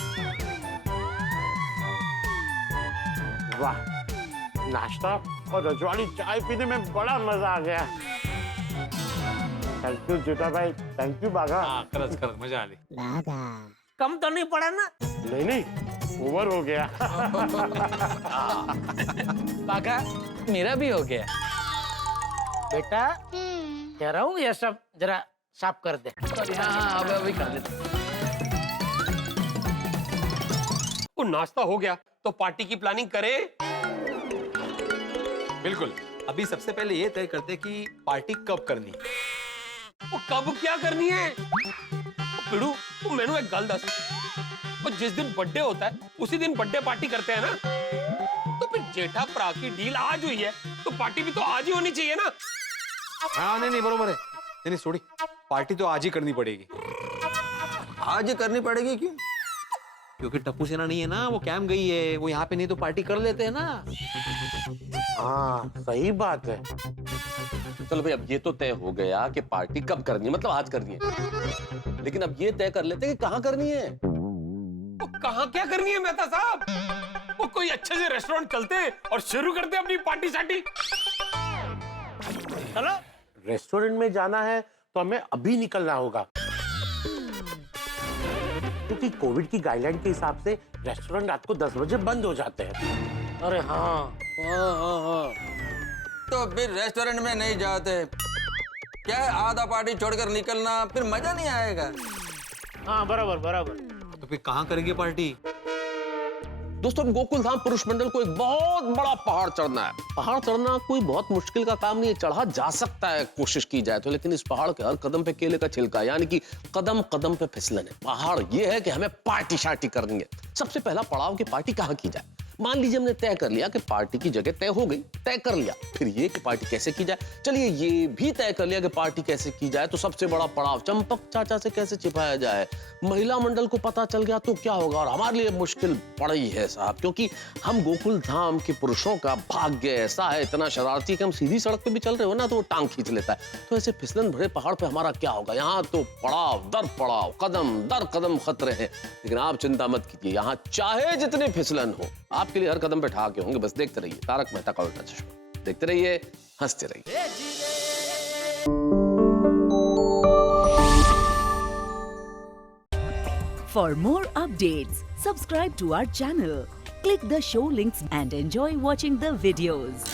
वाह, नाश्ता और रजवाड़ी चाय पीने में बड़ा मजा आ गया। थैंक यू जेठा भाई, थैंक यू बाघा। करत मजा आ गई। कम तो नहीं पड़ा ना? नहीं, ओवर हो गया। बाघा, मेरा भी हो गया। बेटा कह रहा हूँ ये सब जरा साफ कर दे। हाँ अभी कर देते। वो नाश्ता हो गया तो पार्टी की प्लानिंग करें। बिल्कुल, अभी सबसे पहले ये तय करते कि पार्टी कब करनी। वो कब क्या करनी है? पिड़ू, तू मैनू एक गल दस, और जिस दिन बर्थडे होता है उसी दिन बर्थडे पार्टी करते हैं ना, तो फिर जेठा प्रा की डील आज हुई है तो पार्टी भी तो आज ही होनी चाहिए ना। हाँ नहीं बरोबर है। नहीं सोडी, पार्टी तो आज ही करनी पड़ेगी। आज ही करनी पड़ेगी क्यों? क्योंकि टप्पू सेना नहीं है ना, वो कैंप गई है, वो यहाँ पे नहीं तो पार्टी कर लेते हैं ना। हाँ सही बात है। चलो भाई, अब ये तो तय हो गया कि पार्टी कब करनी है, मतलब आज करनी है। लेकिन अब ये तय कर लेते हैं कि कहाँ करनी है। वो कहाँ क्या करनी है मेहता साहब? वो कोई अच्छे से रेस्टोरेंट चलते हैं और शुरू करते हैं अपनी पार्टी शाटी। चलो। रेस्टोरेंट में जाना है तो हमें अभी निकलना होगा, क्योंकि कोविड की गाइडलाइन के हिसाब से रेस्टोरेंट रात को 10 बजे बंद हो जाते हैं। अरे हाँ। तो फिर रेस्टोरेंट में नहीं जाते क्या है, आधा पार्टी छोड़कर निकलना, फिर मजा नहीं आएगा। हाँ बराबर। तो फिर कहाँ करेंगे पार्टी? दोस्तों अब गोकुल धाम पुरुष मंडल को एक बहुत बड़ा पहाड़ चढ़ना है। पहाड़ चढ़ना कोई बहुत मुश्किल का काम नहीं है, चढ़ा जा सकता है कोशिश की जाए तो, लेकिन इस पहाड़ के हर कदम पे केले का छिलका, यानी कि कदम कदम पे फिसलन है। पहाड़ ये है कि हमें पार्टी शार्टी करनी है। सबसे पहला पड़ाव की पार्टी कहाँ की जाए। मान लीजिए हमने तय कर लिया कि पार्टी की जगह तय हो गई, तय कर लिया, फिर ये कि पार्टी कैसे की जाए। चलिए ये भी तय कर लिया कि पार्टी कैसे की जाए, तो सबसे बड़ा पड़ाव चंपक चाचा से कैसे छिपाया जाए। महिला मंडल को पता चल गया तो क्या होगा, और हमारे लिए मुश्किल पड़ी है साहब, क्योंकि हम गोकुल धाम के पुरुषों का भाग्य ऐसा है, इतना शरारती कि हम सीधी सड़क पे भी चल रहे हो ना तो वो टांग खींच लेता है। तो ऐसे फिसलन भरे पहाड़ पे हमारा क्या होगा। यहाँ तो पड़ाव दर पड़ाव, कदम दर कदम खतरे हैं, लेकिन आप चिंता मत कीजिए, यहाँ चाहे जितनी फिसलन हो आपके लिए हर कदम पे ठहाके होंगे। बस देखते रहिए तारक मेहता का उल्टा चश्मा, देखते रहिए, हंसते रहिए। For more updates, subscribe to our channel, click the show links and enjoy watching the videos.